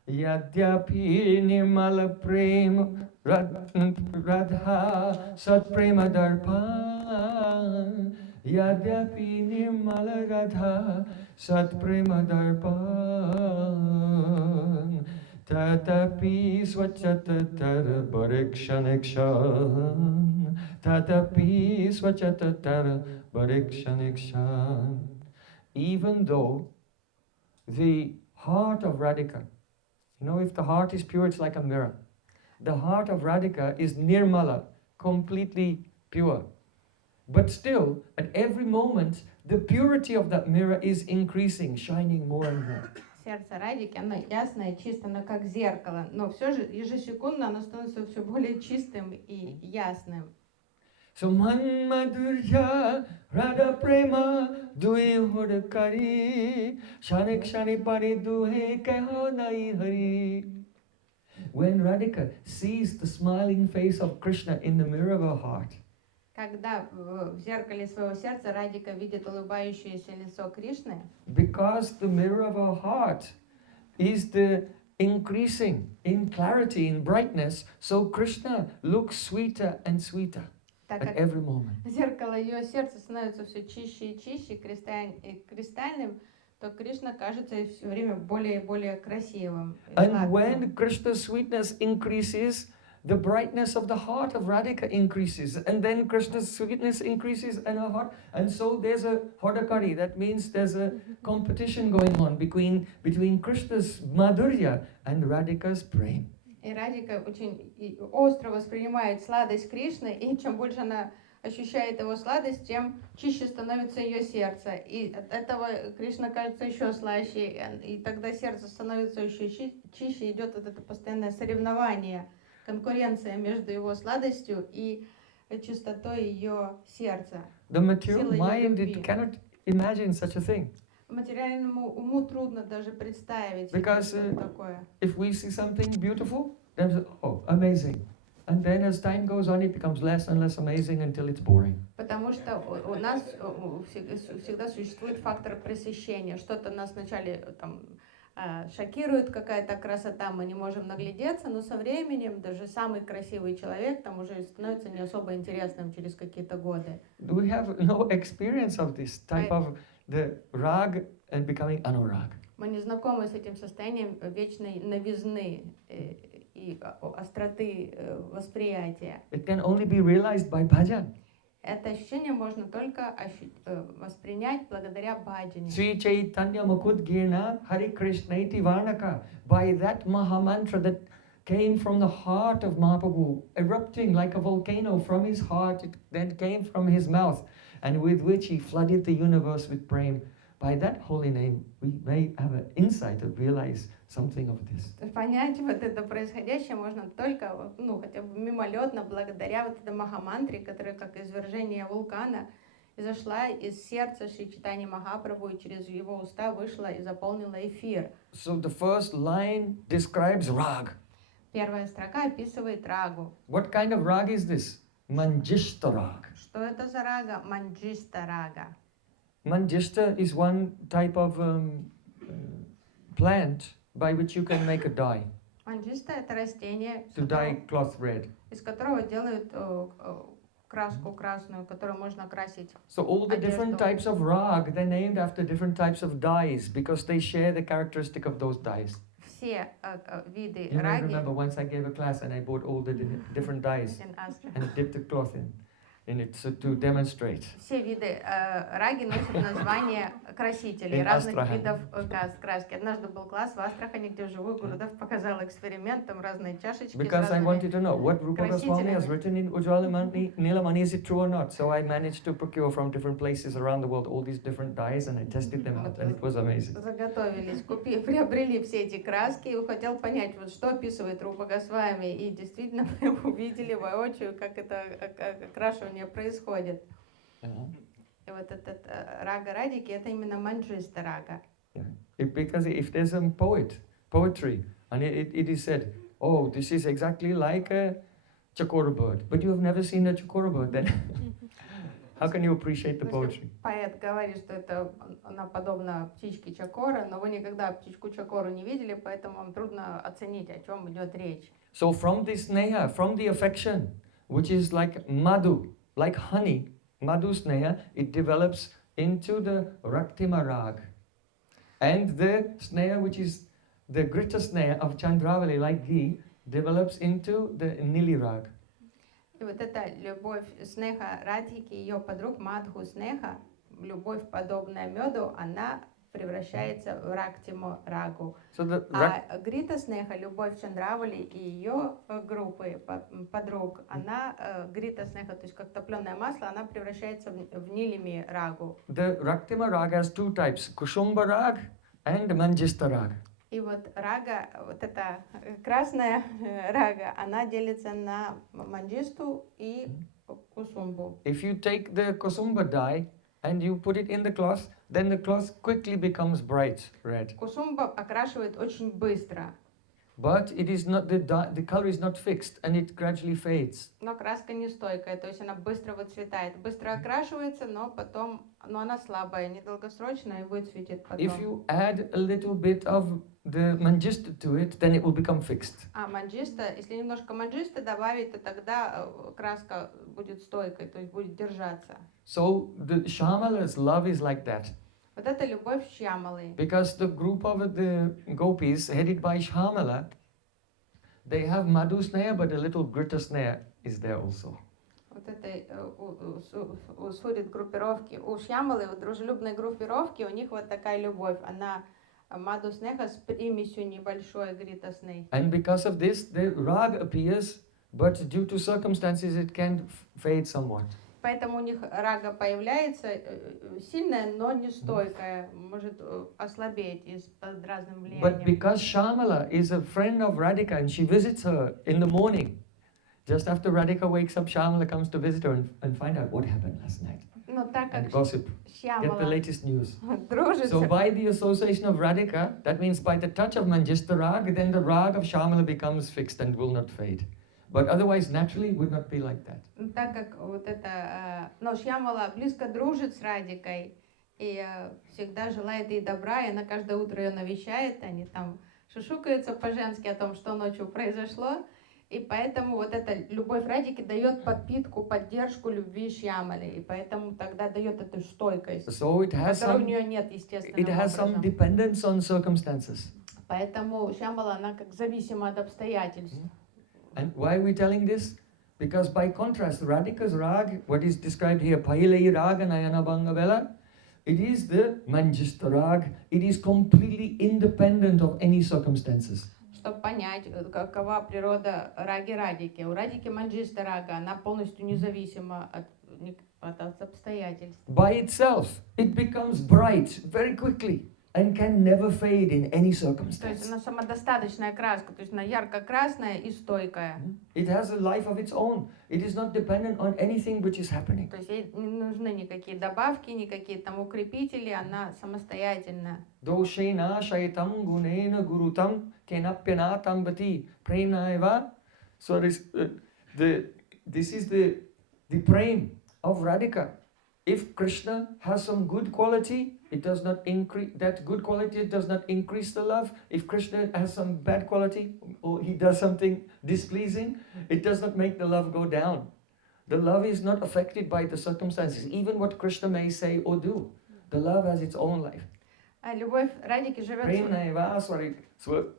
Yadyapi nirmala prem radha sat prema darpan. Yadyapi nirmala radha sat prema darpan. Tatapi swachatatar barikshanekshan. Tatapi swachatatar barikshanekshan. Even though the heart of Radhika, you know, if the heart is pure, it's like a mirror. The heart of Radhika is nirmala, completely pure. But still, at every moment, the purity of that mirror is increasing, shining more and more. Сердце Радики, оно ясное, чистое, оно как зеркало, но все же ежесекундно оно становится все более чистым и ясным. So man madhurya radha prema dui hodakari shanik shani pari duhe keho nai hari. When Radhika sees the smiling face of Krishna in the mirror of her heart, Когда в зеркале своего сердца Радика видит улыбающееся лицо Кришны, because the mirror of her heart is the increasing in clarity, in brightness, so Krishna looks sweeter and sweeter так at как every moment. зеркало ее сердца становится все чище и чище, кристальным, то Кришна кажется все время более и более красивым. And when Krishna's sweetness increases, the brightness of the heart of Radhika increases, and then Krishna's sweetness increases in her heart, and so there's a hodakari. That means there's a competition going on between Krishna's madhurya and Radhika's prem. И Радика очень остро воспринимает сладость Кришны, и чем больше она ощущает его сладость, тем чище становится ее сердце. И от этого Кришна кажется еще слаще, и тогда сердце становится еще чище, идет вот это постоянное соревнование, конкуренция между его сладостью и чистотой ее сердца. The material Сила ее mind, любви. it cannot imagine such a thing. Материальному уму трудно даже представить Because, что такое. If we see something beautiful, then we say, oh, amazing. And then as time goes on, it becomes less and less amazing until it's boring. Потому что у нас всегда существует фактор пресыщения. Что-то нас вначале там шокирует, какая-то красота, мы не можем наглядеться, но со временем даже самый красивый человек там уже становится не особо интересным через какие-то годы. We have no experience of this type of the rag and becoming anurag. Мы не знакомы с этим состоянием вечной новизны и остроты восприятия. It can only be realized by bhajan. Это ощущение можно только воспринять благодаря баджане. Sri Chaitanya Mukut Girna Hari Krishna iti Varnaka. By that Mahamantra that came from the heart of Mahāprabhu, erupting like a volcano from his heart, it then came from his mouth, and with which he flooded the universe with prema. by that holy name, we may have an insight or realize something of this. Понять вот это происходящее можно только, ну, хотя бы мимолетно, благодаря вот этой Махамантре, которая как извержение вулкана изошла из сердца Шри Чайтаньи Махапрабху и через его уста вышла и заполнила эфир. So the first line describes rag. Первая строка описывает рагу. What kind of rag is this? Manjishta rag. Что это за рага? Манджиста рага. Manjishta is one type of plant by which you can make a dye, Манджиста это растение, to dye cloth red. из которого делают краску красную, которую можно красить. So all the different Одежду. types of rag, they're named after different types of dyes because they share the characteristic of those dyes. Все виды You may раги. remember once I gave a class and I bought all the different dyes and dipped the cloth in it so to demonstrate. Все виды раги носят название красителей, In разных Астрахань. видов краски. Однажды был класс в Астрахани, где вживую Гурудев показал эксперимент, там разные чашечки с Because I разными. wanted to know what Rupa Goswami has written in Ujjwala Nilamani, is it true or not? So I managed to procure from different places around the world all these different dyes and I tested them out and it was amazing. Заготовились, приобрели все эти краски и хотел понять, вот что описывает Рупа Госвами. И действительно мы увидели воочию, как это окрашивание происходит. И вот этот рага радики, это именно манджиста рага. Because if there's some poetry, and it is said, oh, this is exactly like a chakora bird, but you have never seen a chakora bird, then how can you appreciate the poetry? Поэт говорит, что это она подобна птичке чакора, но вы никогда птичку чакору не видели, поэтому вам трудно оценить, о чем идет речь. So from this sneha, from the affection, which is like madhu, like honey, madhu sneha, it develops into the raktima rag. And the sneha, which is the grita sneha of Chandravali, like ghee, develops into the nili rag. И вот эта любовь снеха радхики, ее подруг Мадху снеха, любовь подобная меду, она превращается в рактиму рагу. So the А Грита снеха, любовь Чандравали и ее группы подруг, она Грита снеха, то есть как топленое масло, она превращается в нилими рагу. the raktima rag has two types, kusumbha rag and manjista rag. И вот рага, вот эта красная рага, она делится на манджисту и кусумбу. If you take the kusumbha dye and you put it in the cloth, then the cloth quickly becomes bright red. Кусумба окрашивает очень быстро, But it is not the color is not fixed and it gradually fades. но краска нестойкая, то есть она быстро выцветает, быстро окрашивается, но она слабая, недолгосрочная и выцветит потом. If you add a little bit of the manjista to it, then it will become fixed. А манджиста, если немножко манджиста добавить, то тогда краска будет стойкой, то есть будет держаться. So the Shamala's love is like that. Вот это любовь Шьямалы. Because the group of the Gopis headed by Shamala, they have madhu sneha, but a little grita sneha is there also. Вот этой у сурит группировки, у Шьямалы, у дружелюбной группировки, у них вот такая любовь. Она Маду Снеха с примесью небольшой Грита Сней. And because of this, the rag appears, but due to circumstances, it can fade somewhat. Поэтому у них рага появляется сильная, но не стойкая, может ослабеть под разным влиянием. But because Shamala is a friend of Radhika and she visits her in the morning, just after Radhika wakes up, Shamala comes to visit her and find out what happened last night. Но так And как gossip, get the Шьямала latest news. дружит, So by the association of Radhika, that means by the touch of Manjista rag, then the rag of Shamala becomes fixed and will not fade. But otherwise, naturally, it would not be like that. так как вот это, но Шьямала близко дружит с Радикой и всегда желает ей добра, и она каждое утро ее навещает, они там шушукаются по-женски о том, что ночью произошло, и поэтому вот эта любовь Радики дает подпитку, поддержку любви Шьямали, и поэтому тогда дает эту стойкость, So it has которой у some, нее нет естественным it has some образом. dependence on circumstances. Поэтому Шьямала, она как зависима от обстоятельств. And why are we telling this? Because by contrast, Radhika's rag, what is described here, Pailai raga nayana bangavela, it is the Manjista rag. It is completely independent of any circumstances. Чтобы понять, какова природа раги Радики. У Радики Манджиста рага, она полностью независима от обстоятельств. By itself, it becomes bright very quickly and can never fade in any То есть circumstance. она самодостаточная краска, то есть она ярко-красная и стойкая. It has a life of its own. It is not dependent on anything which is happening. То есть ей не нужны никакие добавки, никакие там укрепители, она самостоятельная. Doshena shaitam gunena gurutam kenapyanatam bhati prema-vivarta. So this is the prem of Radhika. If Krishna has some good quality, it does not increase that good quality. It does not increase the love. If Krishna has some bad quality, or he does something displeasing, it does not make the love go down. The love is not affected by the circumstances, even what Krishna may say or do. The love has its own life. А любовь Радики живет... Prema-vivarta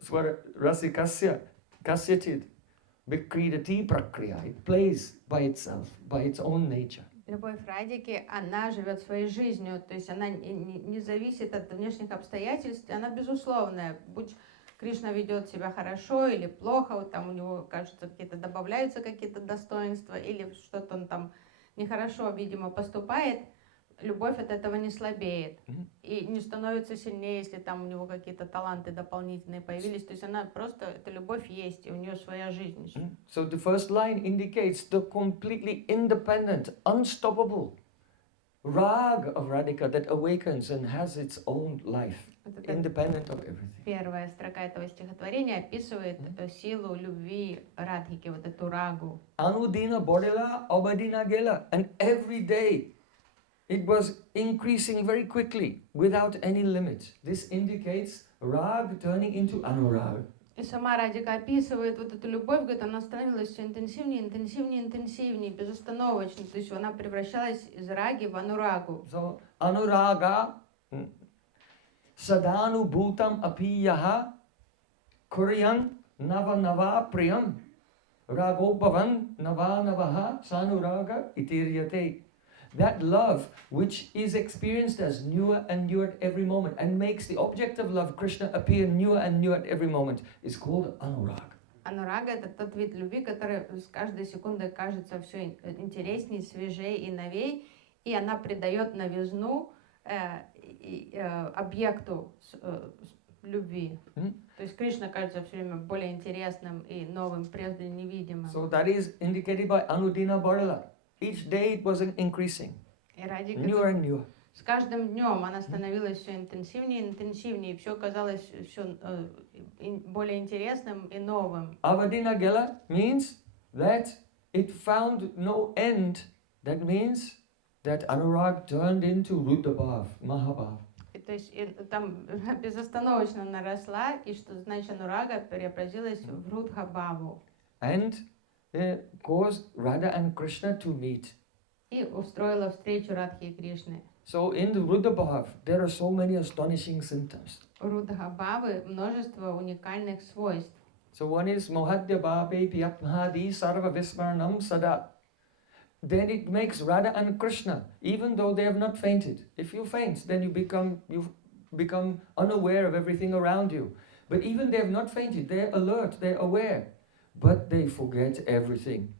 swara rasikasya kasyachid vikridati prakriya. It plays by itself, by its own nature. Любовь Радики, она живет своей жизнью, то есть она не зависит от внешних обстоятельств, она безусловная. Будь Кришна ведет себя хорошо или плохо, вот там у него, кажется, какие-то добавляются какие-то достоинства, или что-то он там нехорошо, видимо, поступает, любовь от этого не слабеет и не становится сильнее, если там у него какие-то таланты дополнительные появились. То есть она просто, эта любовь есть, и у нее своя жизнь. So the first line indicates the completely independent, unstoppable Raga of Radhika that awakens and has its own life, independent of everything. Первая строка этого стихотворения описывает силу любви Радхики, вот эту рагу. Anudina bodila abadina gela, and every day it was increasing very quickly without any limit. This indicates Rag turning into Anuraga. И сама Радика описывает вот эту любовь, говорит, она становилась все интенсивнее, интенсивнее, интенсивнее, безостановочно. То есть она превращалась из раги в анурагу. So Anuraga sadanu bhutam apiyaha kuryan nava nava priyam ragopavan nava navaha sanuraga itiryate. That love which is experienced as newer and newer at every moment and makes the object of love, Krishna, appear newer and newer at every moment is called Anuraga. Анурага — это тот вид любви, который с каждой секундой кажется все интереснее, свежее и новей, и она придает новизну объекту любви. То есть Кришна кажется все время более интересным и новым, прежде невидимым. So that is indicated by Anudina Barala. Each day it was increasing, newer and newer. С каждым днем она становилась все интенсивнее и интенсивнее, и все казалось все более интересным и новым. Avadina Gela means that it found no end. That means that Anurag turned into Adi-rudha Mahābhāva. То есть там безостановочно наросла, и что значит Анурага преобразилась в Рудха-бхаву. And caused Radha and Krishna to meet. И устроила встречу Радхи и Кришны. So in the Adi-rudha Mahābhāva, there are so many astonishing symptoms. У Рудха-бхавы множество уникальных свойств. So one is Mohadya Bhabe Piyapmhadi Sarva Vismaranam Sada. Then it makes Radha and Krishna, even though they have not fainted. If you faint, then you become unaware of everything around you. But even they have not fainted, they're alert, they're aware, but they forget everything.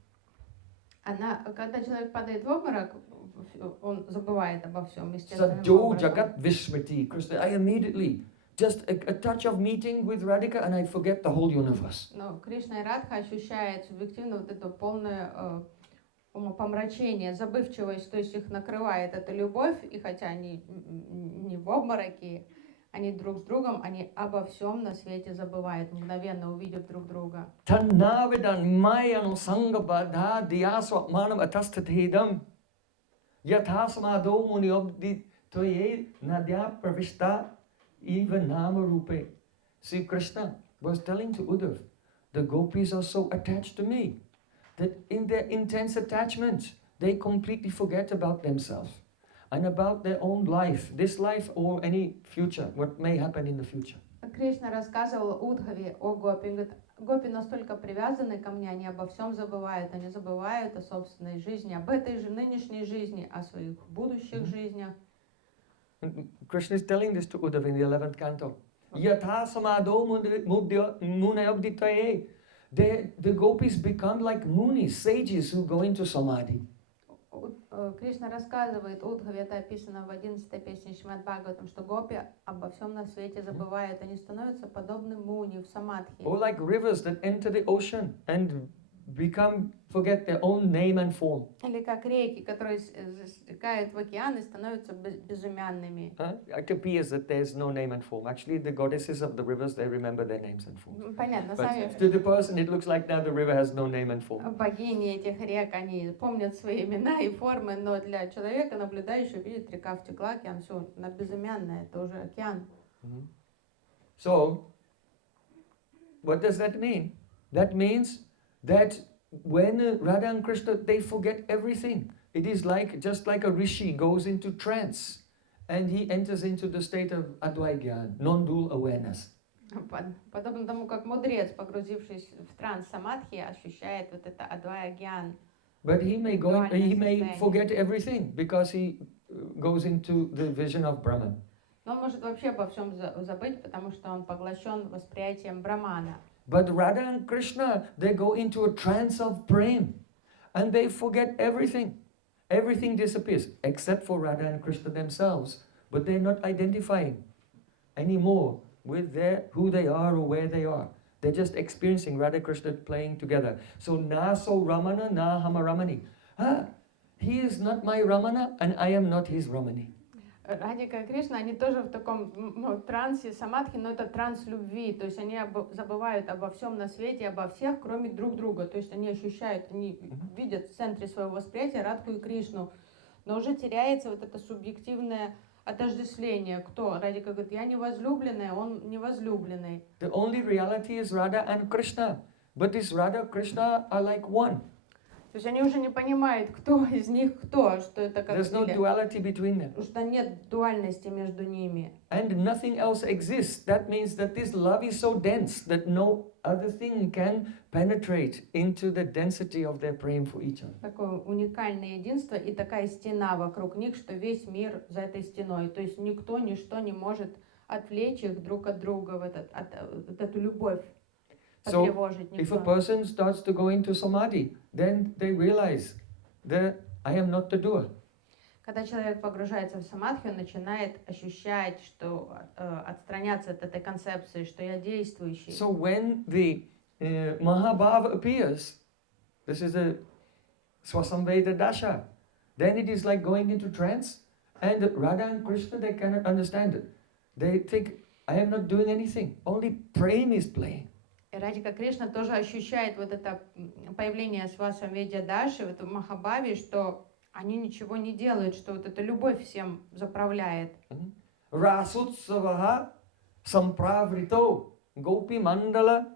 Когда человек падает в обморок, он забывает обо всем, Sadhu Jagat Vishmati Krishna. I immediately, just a touch of meeting with Radhika and I forget the whole universe. Но Кришна и Радха ощущают субъективно вот это полное умопомрачение, забывчивость, то есть их накрывает эта любовь, и хотя они не в обмороке, они друг с другом, они обо всем на свете забывают, мгновенно увидев друг друга. Tannavidan mayano sangabadha diyaswatmanam atastatedam yathasmado muniobdi toye nadya pravishta eva nama rupe. See, Krishna was telling to Uddhav, the gopis are so attached to me that in their intense attachment, they completely forget about themselves and about their own life, this life or any future, what may happen in the future. Кришна рассказывал Удхаве о гопи. Он говорит, гопи настолько привязаны ко мне, они обо всем забывают. Они забывают о собственной жизни, об этой же нынешней жизни, о своих будущих жизнях. Krishna is telling this to Uddhava in the 11th canto. Yatha samado munayabditaye. The gopis become like munis, sages who go into samadhi. Кришна рассказывает, Удхаве, это описано в 11-й песне Шримад Бхагаватам, что гопи обо всем на свете забывают, они становятся подобны муни в самадхи. Or like rivers that enter the ocean and forget their own name and form. Или как реки, которые стекают в океан и становятся безымянными. It appears that there's no name and form. Actually, the goddesses of the rivers, they remember their names and forms. Понятно, But сами to the person, it looks like now the river has no name and form. богини этих рек, они помнят свои имена и формы, но для человека, наблюдающего, видит, река втекла, океан, все, она безымянная, это уже океан. So, what does that mean? That means that when Radha and Krishna, they forget everything. It is like, just like a rishi goes into trance and he enters into the state of advaigyan, non-dual awareness. Подобно тому, как мудрец, погрузившись в транс самадхи, ощущает вот это адвая-гьян. But he may forget everything because he goes into the vision of Brahman. Но он может вообще обо всем забыть, потому что он поглощен восприятием Брамана. But Radha and Krishna, they go into a trance of prem and they forget everything. Everything disappears except for Radha and Krishna themselves. But they're not identifying anymore with who they are or where they are. They're just experiencing Radha Krishna playing together. So na so Ramana, na hama Ramani. He is not my Ramana and I am not his Ramani. Радика и Кришна, они тоже в таком трансе самадхи, но это транс любви, то есть они забывают обо всем на свете, обо всех, кроме друг друга, то есть они ощущают, они видят в центре своего восприятия Радху и Кришну, но уже теряется вот это субъективное отождествление, кто, Радика говорит, я не возлюбленная, он не возлюбленный. The only reality is Radha and Krishna, but this Radha and Krishna are like one. То есть они уже не понимают, кто из них кто, что это как There's no duality between them. Потому что нет дуальности между ними. And nothing else exists. That means that this love is so dense that no other thing can penetrate into the density of their praying for each other. Такое уникальное единство и такая стена вокруг них, что весь мир за этой стеной. То есть никто, ничто не может отвлечь их друг от друга, вот эту любовь. So, if a person starts to go into samadhi, then they realize that I am not the doer. Когда человек погружается в самадхи, он начинает ощущать, что отстраняться от этой концепции, что я действующий. So when the Mahābhāva appears, this is a Swasamveda dasha, then it is like going into trance, and Radha and Krishna, they cannot understand it. They think, I am not doing anything, only prem is playing. И Радика Кришна тоже ощущает вот это появление Свасамведи Даши, в этом Махабхаве, что они ничего не делают, что вот эта любовь всем заправляет. Rasutsavaha sampravrito gopi mandala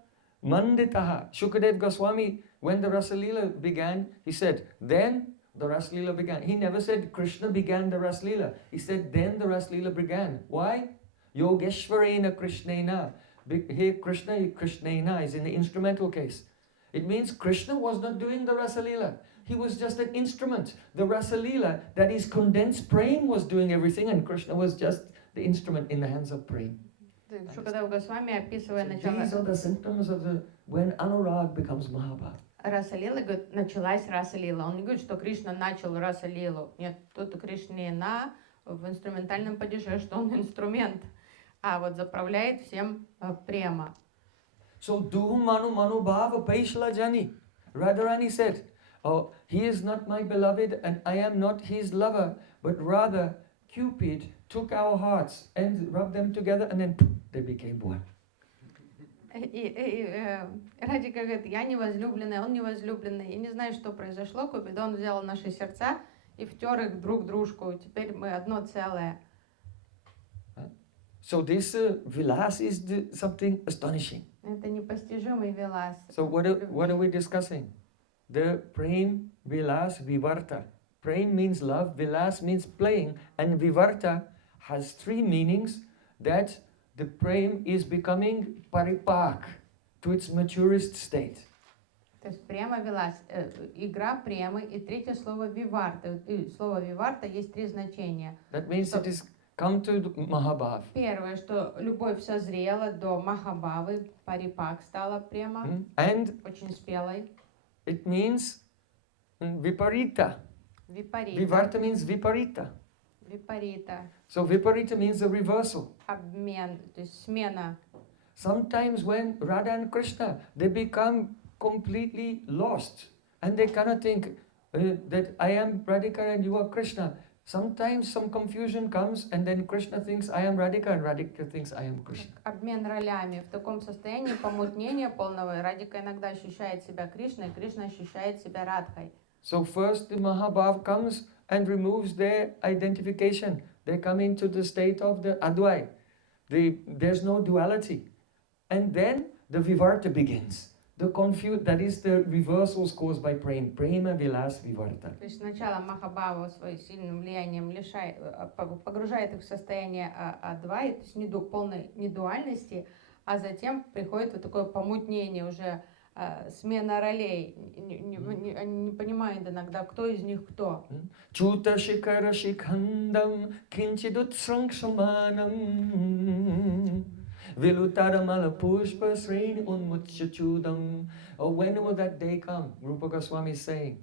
manditaha. Shukadev Goswami, when the Rasalila began, he said, then the Rasalila began. He never said Krishna began the Rasalila. He said, then the Rasalila began. Why? Yogeshvarena Krishnena. Here Krishna, Krishnena is in the instrumental case. It means Krishna was not doing the Rasalila. He was just an instrument. The Rasalila, that is condensed prem, was doing everything, and Krishna was just the instrument in the hands of prem. Шукадев Госвами, описывая начало These are the symptoms of when Anuraga becomes Mahābhāva. Расалила, говорит, началась Расалила. Он не говорит, что Кришна начал Расалилу. Нет, тут Кришнена в инструментальном падеже, что он инструмент, а вот заправляет всем према. So Duhu Manu Bhava Paishla Jani. Radharani said, oh, he is not my beloved and I am not his lover, but rather Cupid took our hearts and rubbed them together and then they became one. Радика говорит, я не возлюбленная, он не возлюбленный. И не знаю, что произошло, Купид, он взял наши сердца и втер их друг в дружку. Теперь мы одно целое. So this vilas is something astonishing. Это непостижимый вилас. So what are we discussing? The prem, vilas, vivarta. Prem means love, vilas means playing, and vivarta has three meanings, that the prem is becoming paripak, to its maturest state. То есть према-вилас, игра премы, и третье слово виварта. Слово виварта есть три значения. That means it is come to Mahābhāva. Первое, что любовь созрела до Махабхавы, парипак стала према, And очень спелой. it means viparita. Vipariта. Vivarta means viparita. Vipariта. So viparita means the reversal. Обмен, то есть смена. Sometimes when Radha and Krishna, they become completely lost and they cannot think that I am Radhika and you are Krishna. Sometimes some confusion comes and then Krishna thinks I am Radhika and Radhika thinks I am Krishna. Обмен ролями. В таком состоянии помутнения полного Радика иногда ощущает себя Кришной, Кришна ощущает себя Радхой. So first the Mahābhāva comes and removes their identification. They come into the state of the Advai. There's no duality. And then the Vivarta begins. That is the reversals caused by Prema-vivarta. То есть сначала Махабхава своим сильным влиянием погружает их в состояние Адвай, то есть полной недуальности, а затем приходит вот такое помутнение, уже смена ролей. Они не понимают иногда, кто из них кто. Chuta shikara shikhandam kinchidut srangshamanam Vilutaramala pushpa srini unmuchachudam. Oh, when will that day come? Rupa Goswami is saying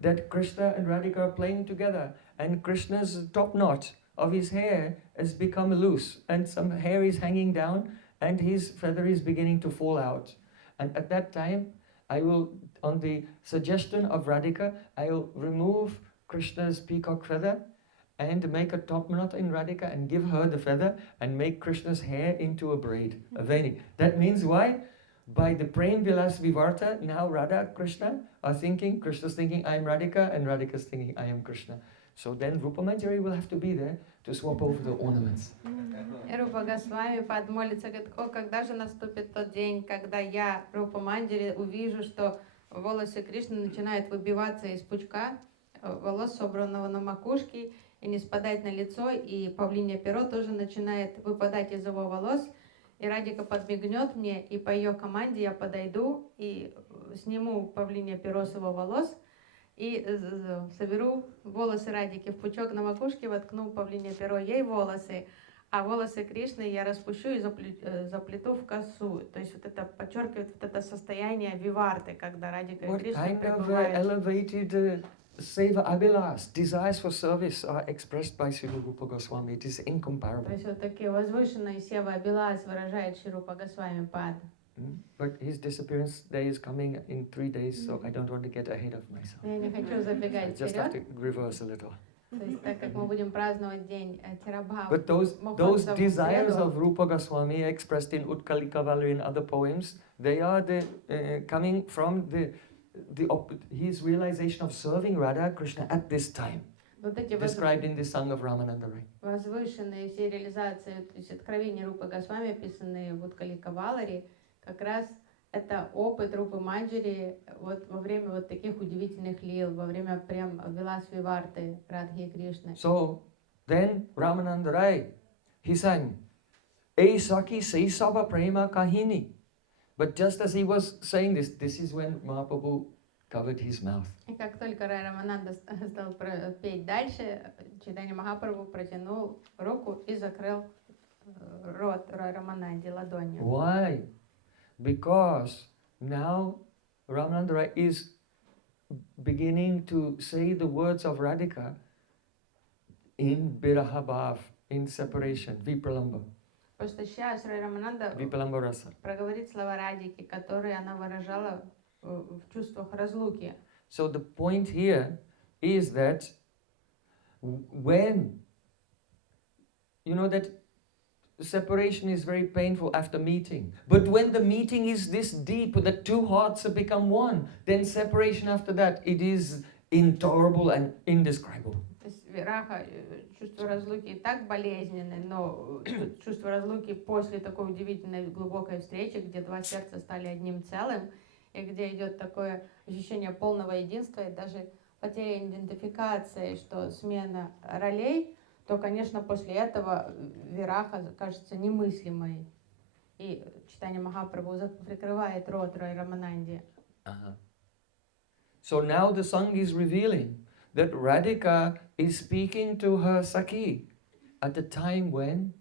that Krishna and Radhika are playing together and Krishna's top knot of his hair has become loose and some hair is hanging down and his feather is beginning to fall out. And at that time, I will, on the suggestion of Radhika, I will remove Krishna's peacock feather and make a top knot in Radhika and give her the feather and make Krishna's hair into a braid, a veni. That means why? By the Prema-vivarta, now Radha, Krishna are thinking, Krishna's thinking I am Radhika and Radhika's thinking I am Krishna. So then Rupa Manjari will have to be there to swap over the ornaments. Рупа Госвами подмолится, говорит, о, когда же наступит тот день, когда я, Рупа Манджари, увижу, что волосы Кришны начинают выбиваться из пучка волос, собранного на макушке, и не спадать на лицо, и павлинье перо тоже начинает выпадать из его волос, и Радика подмигнет мне, и по ее команде я подойду и сниму павлинье перо с его волос, и соберу волосы Радики в пучок на макушке, воткну павлинье перо ей волосы, а волосы Кришны я распущу и заплету в косу. То есть вот это подчеркивает вот это состояние виварты, когда Радика и Кришна пребывают. Elevated Seva Abhilas, desires for service are expressed by Sri Rupa Goswami. It is incomparable. То есть вот такие возвышенные Сева Абилас выражает Шри Рупа Госвами Пад. But his disappearance day is coming in 3 days, so I don't want to get ahead of myself. Я не хочу I забегать just have вперед. to reverse a little. То есть так как мы будем праздновать день Тирабхава, But those desires of Rupa Goswami expressed in Utkalika Valli and other poems, they are coming from his realization of serving Radha Krishna at this time, вот эти described in the song of Ramananda. возвышенные все реализации, то есть откровения Рупы Госвами, описанные в Уткалика Валари, как раз это опыт Рупы Манджари вот во время вот таких удивительных лил, во время прям Вилас-виварты Радхи и Кришны. So then Ramananda Rai, he sang, Ei Saki Sei Saba Prema Kahini. But just as he was saying this is when Mahāprabhu covered his mouth. И как только Рай Рамананда стал петь дальше, Чайтанья Махапрабху протянул руку и закрыл рот Рай Рамананде ладонью. Why? Because now Ramananda Rai is beginning to say the words of Radhika in Biraha Bhav, in separation, Vipralamba. Потому что сейчас Рай Рамананда Vipralamba Rasa. проговорит слова Радики, которые она выражала в чувствах разлуки. So the point here is that when, you know that separation is very painful after meeting, but when the meeting is this deep that two hearts have become one, then separation after that, it is intolerable and indescribable. То есть Раха, чувство разлуки так болезненное, но чувство разлуки после такой удивительной глубокой встречи, где два сердца стали одним целым, и где идет такое ощущение полного единства и даже потеря идентификации, что смена ролей, то, конечно, после этого вираха кажется немыслимой. И Чайтанья Махапрабху прикрывает рот Рай Рамананде. So now the song is revealing that Radhika is speaking to her Sakhi at the time when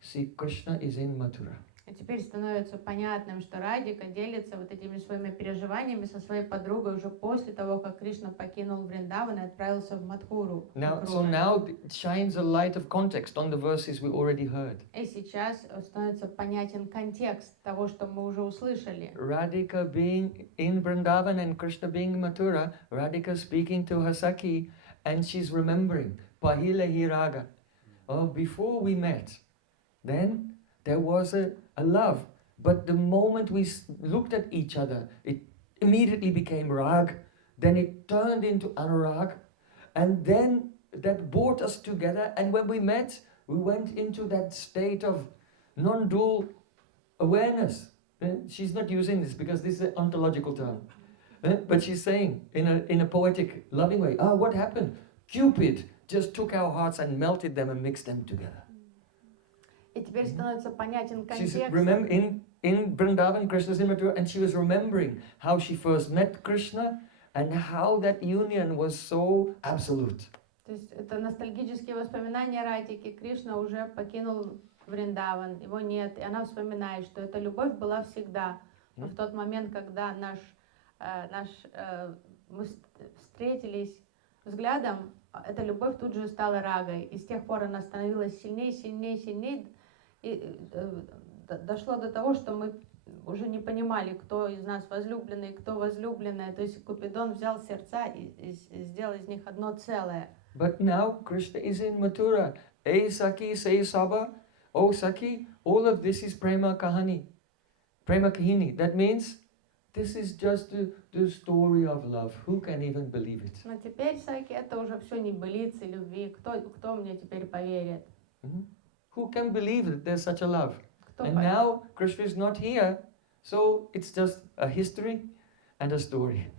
Sri Krishna is in Mathura. И теперь становится понятным, что Радика делится вот этими своими переживаниями со своей подругой уже после того, как Кришна покинул Вриндаван и отправился в Мадхуру. So now it shines a light of context on the verses we already heard. И сейчас становится понятен контекст того, что мы уже услышали. Radhika being in Vrindavan and Krishna being in Mathura, Radhika speaking to her Sakhi, and she's remembering Pahila hi Raga. Oh, before we met, then there was a love, but the moment we looked at each other, it immediately became Rag, then it turned into Anuraga, and then that brought us together, and when we met, we went into that state of non-dual awareness. She's not using this because this is an ontological term, but she's saying in a poetic, loving way, what happened? Cupid just took our hearts and melted them and mixed them together. И теперь становится понятен She's контекст. in Vrindavan, Krishna's in Mathura, and she was remembering how she first met Krishna and how that union was so absolute. То есть это ностальгические воспоминания Радики. Кришна уже покинул Вриндаван, его нет. И она вспоминает, что эта любовь была всегда. Но в тот момент, когда мы встретились взглядом, эта любовь тут же стала рагой. И с тех пор она становилась сильнее, сильнее, сильнее. И дошло до того, что мы уже не понимали, кто из нас возлюбленный, кто возлюбленная. То есть Купидон взял сердца и сделал из них одно целое. But now Krishna is in Mathura. Hey Sakhi, say Saba. Oh Sakhi, all of this is Prema Kahani. Prema Kahini. That means this is just the story of love. Who can even believe it? Но теперь, Саки, это уже все небылицы любви. Кто мне теперь поверит? Who can believe that there's such a love? Кто And now Krishna is not here, so it's just a history and a story.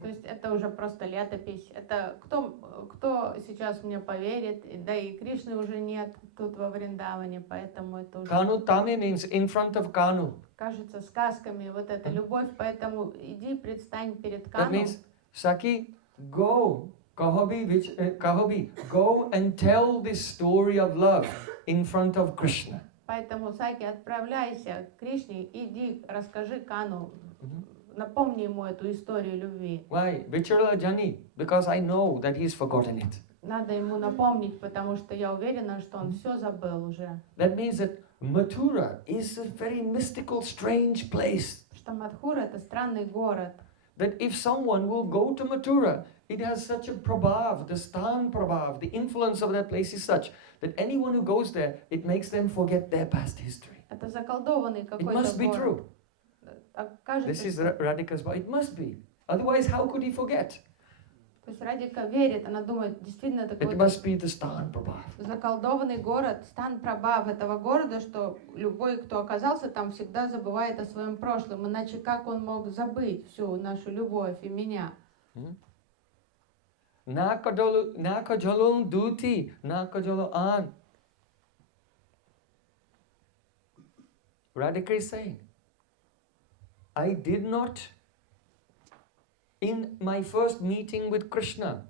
То есть это уже просто летопись. Это кто сейчас мне поверит? Да и Кришны уже нет тут во Вриндаване, поэтому это уже Kanu Tami means in front of Kanu. кажется сказками. Вот эта любовь, поэтому иди предстань перед That Кану. means, Sakhi, go, Kahobi, go and tell this story of love in front of Krishna. Поэтому, Саки, отправляйся к Кришне, иди, расскажи Кану, напомни ему эту историю любви. Why? Vicharla Jani, because I know that he's forgotten it. Надо ему напомнить, потому что я уверена, что он все забыл уже. That means that Mathura is a very mystical, strange place. Что Мадхура — это странный город. That if someone will go to Mathura, it has such a prabhav, the stan prabhav, the influence of that place is such that anyone who goes there, it makes them forget their past history. Это заколдованный It какой-то must be город. true. Кажется, This is Radhika's voice. It must be. Otherwise, how could he forget? то есть Радика верит, она думает, действительно это It какой-то must be the stan prabhav. заколдованный город, стан прабхав этого города, что любой, кто оказался там, всегда забывает о своем прошлом. Иначе как он мог забыть всю нашу любовь и меня? Na kajolum duti, na kajolo an. Radhika is saying, I did not, in my first meeting with Krishna,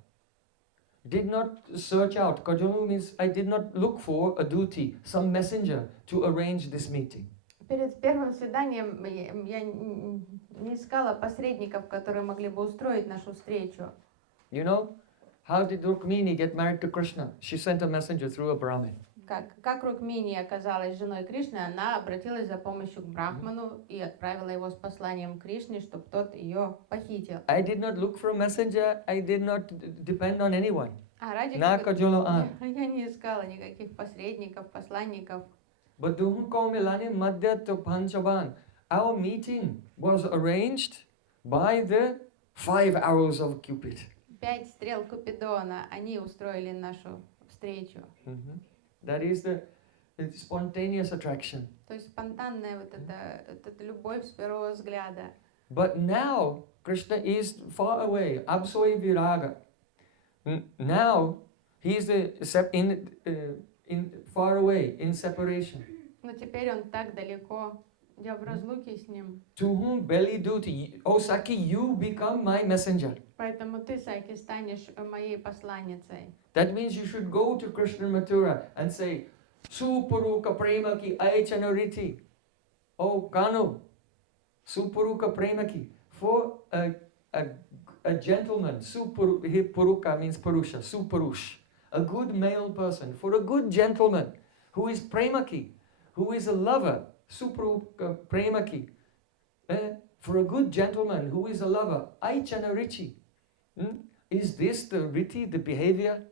did not search out. Kajolum means I did not look for a duty, some messenger to arrange this meeting. Перед первым свиданием я не искала посредников, которые могли бы устроить нашу встречу. You know, how did Rukmini get married to Krishna? She sent a messenger through a Brahmin. Как Рукмини оказалась женой Кришны, она обратилась за помощью к Брахману и отправила его с посланием Кришне, чтобы тот ее похитил. I did not look for a messenger. I did not depend on anyone. А Радика Na говорит, kajolo an. я не искала никаких посредников, посланников. But duhum milani madhya to panchaban. Our meeting was arranged by the 5 arrows of Cupid. 5 стрел Купидона, они устроили нашу встречу. That is the spontaneous attraction. То есть спонтанная вот эта любовь с первого взгляда. But now Krishna is far away, absoy viraga. Now he is in far away, in separation. Но теперь он так далеко, я в разлуке с ним. To whom belly duty? Oh Sakhi, you become my messenger. Поэтому ты, Саки, станешь моей посланницей. That means you should go to Krishna Mathura and say, Suparuka prema ki aichanariti. Oh, Kanu, Supuruka Premaki. For a gentleman, Puruka means Purusha, Supurush, a good male person, for a good gentleman who is Premaki, who is a lover, Supuruka Premaki, for a good gentleman who is a lover, Aichana Richi. Is this the Riti, the behavior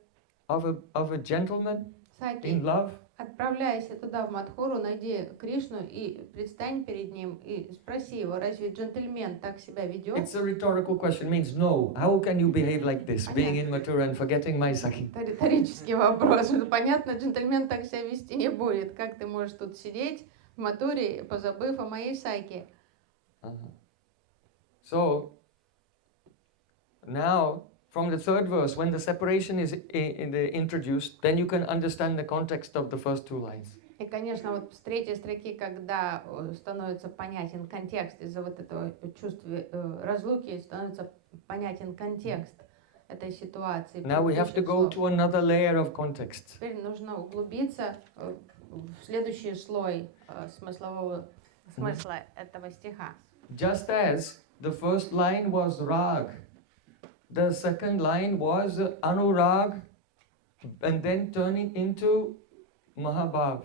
of a gentleman in love? Отправляйся туда, в Мадхуру, найди Кришну и предстань перед ним и спроси его, разве джентльмен так себя ведет? It's a rhetorical question, means no. How can you behave like this, being in Mathura and forgetting my Sakhi? Это риторический вопрос. Понятно, джентльмен так себя вести не будет. Как ты можешь тут сидеть в Матуре, позабыв о моей Саке? So, now, from the third verse, when the separation is introduced, then you can understand the context of the first two lines. И, конечно, вот с третьей строки, когда становится понятен контекст из-за вот этого чувства разлуки, становится понятен контекст этой ситуации. Now we have to go to another layer of context. Теперь нужно углубиться в следующий слой смысла этого стиха. Just as the first line was Rag, the second line was Anuraga, and then turning into Mahābhāva.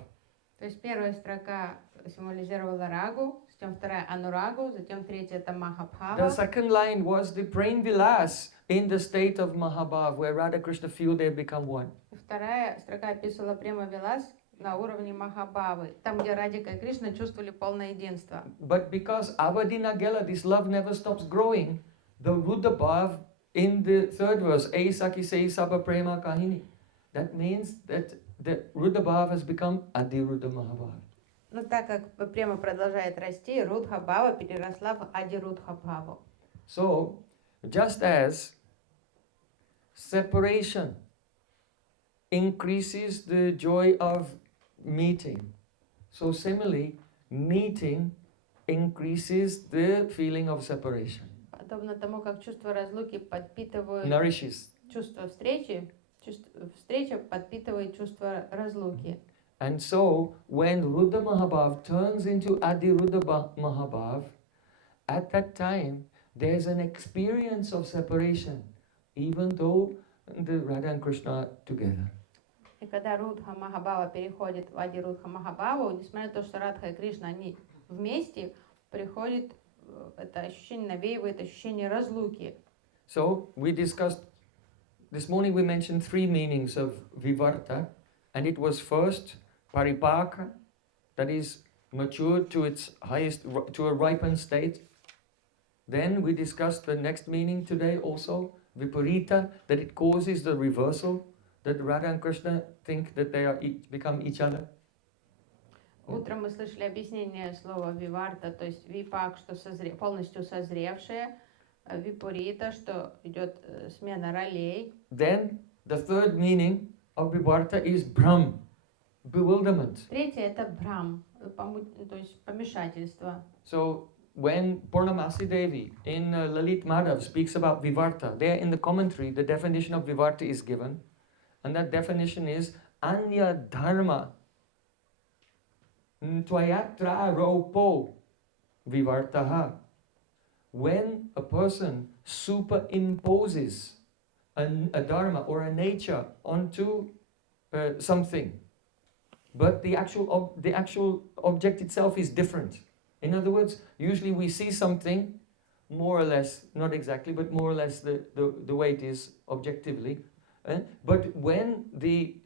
То есть первая строка символизировала Рагу, затем вторая Анурагу, затем третья это Mahābhāva. The second line was the Prema-vivarta in the state of Mahābhāva, where Radha Krishna feel they become one. Вторая строка описывала Prema-vivarta на уровне Махабхавы, там, где Радика и Кришна чувствовали полное единство. But because Avadinagela, this love never stops growing, the Rudha Bhav in the third verse, Aisaki sei Sabha Prema Kahini, that means that the Rudha Bhav has become Adi-rudha Mahābhāva. Но так как Према продолжает расти, Рудха Бхава переросла в Ади-рudha Бхаву. So, just as separation increases the joy of meeting, so similarly, meeting increases the feeling of separation. Подобно тому, как чувство разлуки подпитывают Nourishes. чувство встречи, встреча подпитывает чувство разлуки. And so, when Rudha Mahābhāva turns into Adi-rudha Mahābhāva, at that time, there's an experience of separation, even though the Radha and Krishna are together. И когда Рудха Махабхава переходит в Ади-рudha Mahābhāvu, несмотря на то, что Радха и Кришна, они вместе, приходит это ощущение, навеивает ощущение разлуки. So, we discussed, this morning we mentioned three meanings of vivarta, and it was first, paripaka, that is matured to its highest, to a ripened state. Then we discussed the next meaning today also, viparita, that it causes the reversal, that Radha and Krishna think that they are become each other. Утром мы слышали объяснение слова виварта, то есть випак, что полностью созревшее, випурита, что идет смена ролей. Then the third meaning of vivarta is Brahm, bewilderment. Третье это брам, то есть помешательство. So when Purnamasi Devi in Lalit Madhav speaks about vivarta, there in the commentary the definition of vivarta is given, and that definition is anya dharma tvayatra ropo vivartaha. When a person superimposes a dharma or a nature onto something, but the actual object itself is different. In other words, usually we see something more or less, not exactly, but more or less the way it is objectively. But when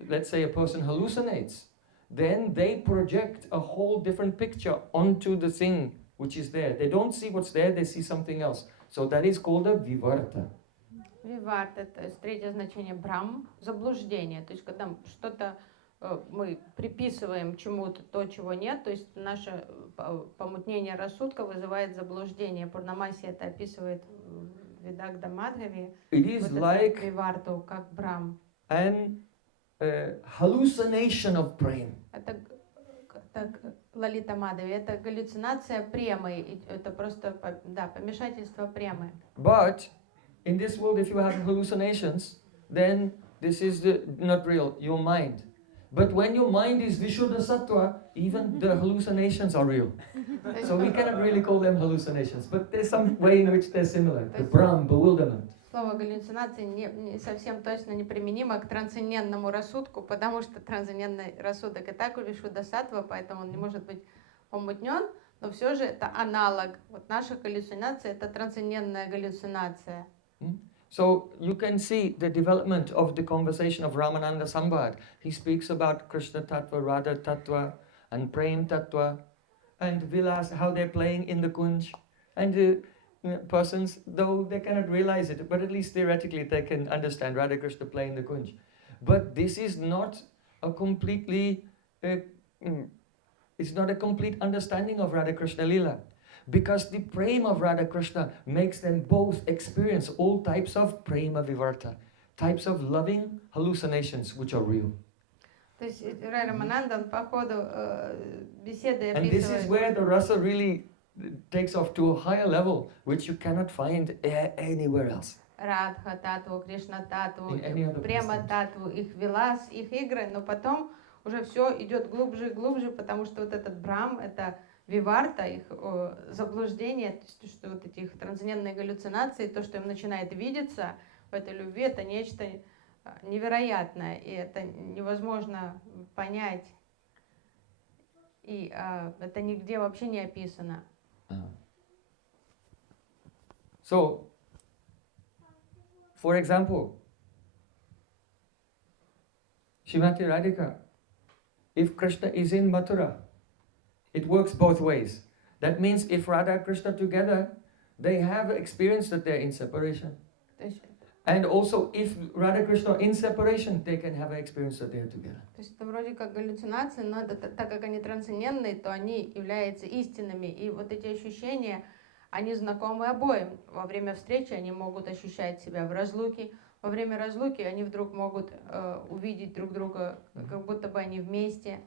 let's say a person hallucinates, then they project a whole different picture onto the thing which is there. They don't see what's there, they see something else. So that is called a vivarta. Виварта, это третье значение брам, заблуждение. То есть когда что-то мы приписываем чему-то то, чего нет, то есть наше помутнение рассудка вызывает заблуждение. Пурнамаси это описывает в Видагда Мадхави. It is like виварту, как брам. An hallucination of prema. Это Лалита Мадхави, это галлюцинация премы, это просто помешательство премы. But in this world, if you have hallucinations, then this is not real, your mind. But when your mind is Vishuddha Sattva, even the hallucinations are real. So we cannot really call them hallucinations, but there's some way in which they're similar. The Brahm, bewilderment. Слово галлюцинации не совсем точно неприменимо к трансцендентному рассудку, потому что трансцендентный рассудок и так вишудда саттва, поэтому он не может быть помутнен, но все же это аналог. Вот наша галлюцинация — это трансцендентная галлюцинация. So you can see the development of the conversation of Ramananda Saṁvāda. He speaks about Krishna Tattva, Radha Tattva, and Prem Tattva, and Vilas, how they're playing in the Kunj. And persons, though they cannot realize it, but at least theoretically they can understand Radha Krishna playing the Kunj. But this is not a completely, it's not a complete understanding of Radha Krishna Lila. Because the prema of Radha Krishna makes them both experience all types of Prema-vivarta, types of loving hallucinations which are real. То есть Рай Рамананда, он по ходу беседы And this is where the rasa really takes off to a higher level, which you cannot find anywhere else. Радха Татву, Кришна Татву, In any other Према place. Татву, их вилас, их игры, но потом уже все идет глубже и глубже, потому что вот этот Брам — это виварта, их заблуждение, что вот этих трансцендентные галлюцинации, то, что им начинает видеться в этой любви, это нечто невероятное, и это невозможно понять, и это нигде вообще не описано. So, for example, Srimati Radhika, if Krishna is in Mathura, it works both ways. That means if Radha and Krishna together, they have experienced that they're in separation. And also if Radha and Krishna are in separation, they can have an experience that they're together. То есть это вроде как галлюцинации, но это, так как они трансцендентные, то они являются истинными. И вот эти ощущения, они знакомы обоим. Во время встречи они могут ощущать себя в разлуке. Во время разлуки они вдруг могут увидеть друг друга, как будто бы они вместе.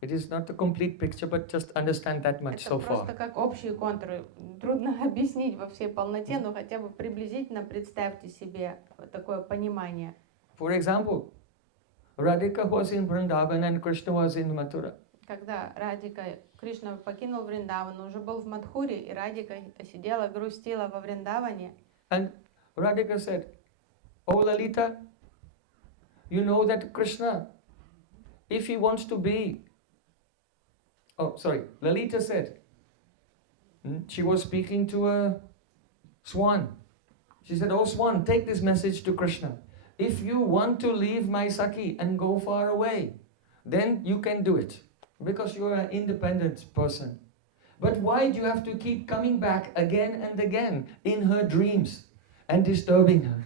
It is not a complete picture, but just understand that much Это so far. просто как общие контуры. Трудно объяснить во всей полноте, но хотя бы приблизительно представьте себе такое понимание. For example, Radhika was in Vrindavan and Krishna was in Mathura. Когда Радика, Кришна покинул Вриндаван, уже был в Мадхуре, и Радика сидела, грустила во Вриндаване. And Radhika said, "Oh Lalita, you know that Krishna, if he wants to be..." Oh, sorry. Lalita said, she was speaking to a swan. She said, "Oh swan, take this message to Krishna. If you want to leave my Saki and go far away, then you can do it, because you are an independent person. But why do you have to keep coming back again and again in her dreams and disturbing her?"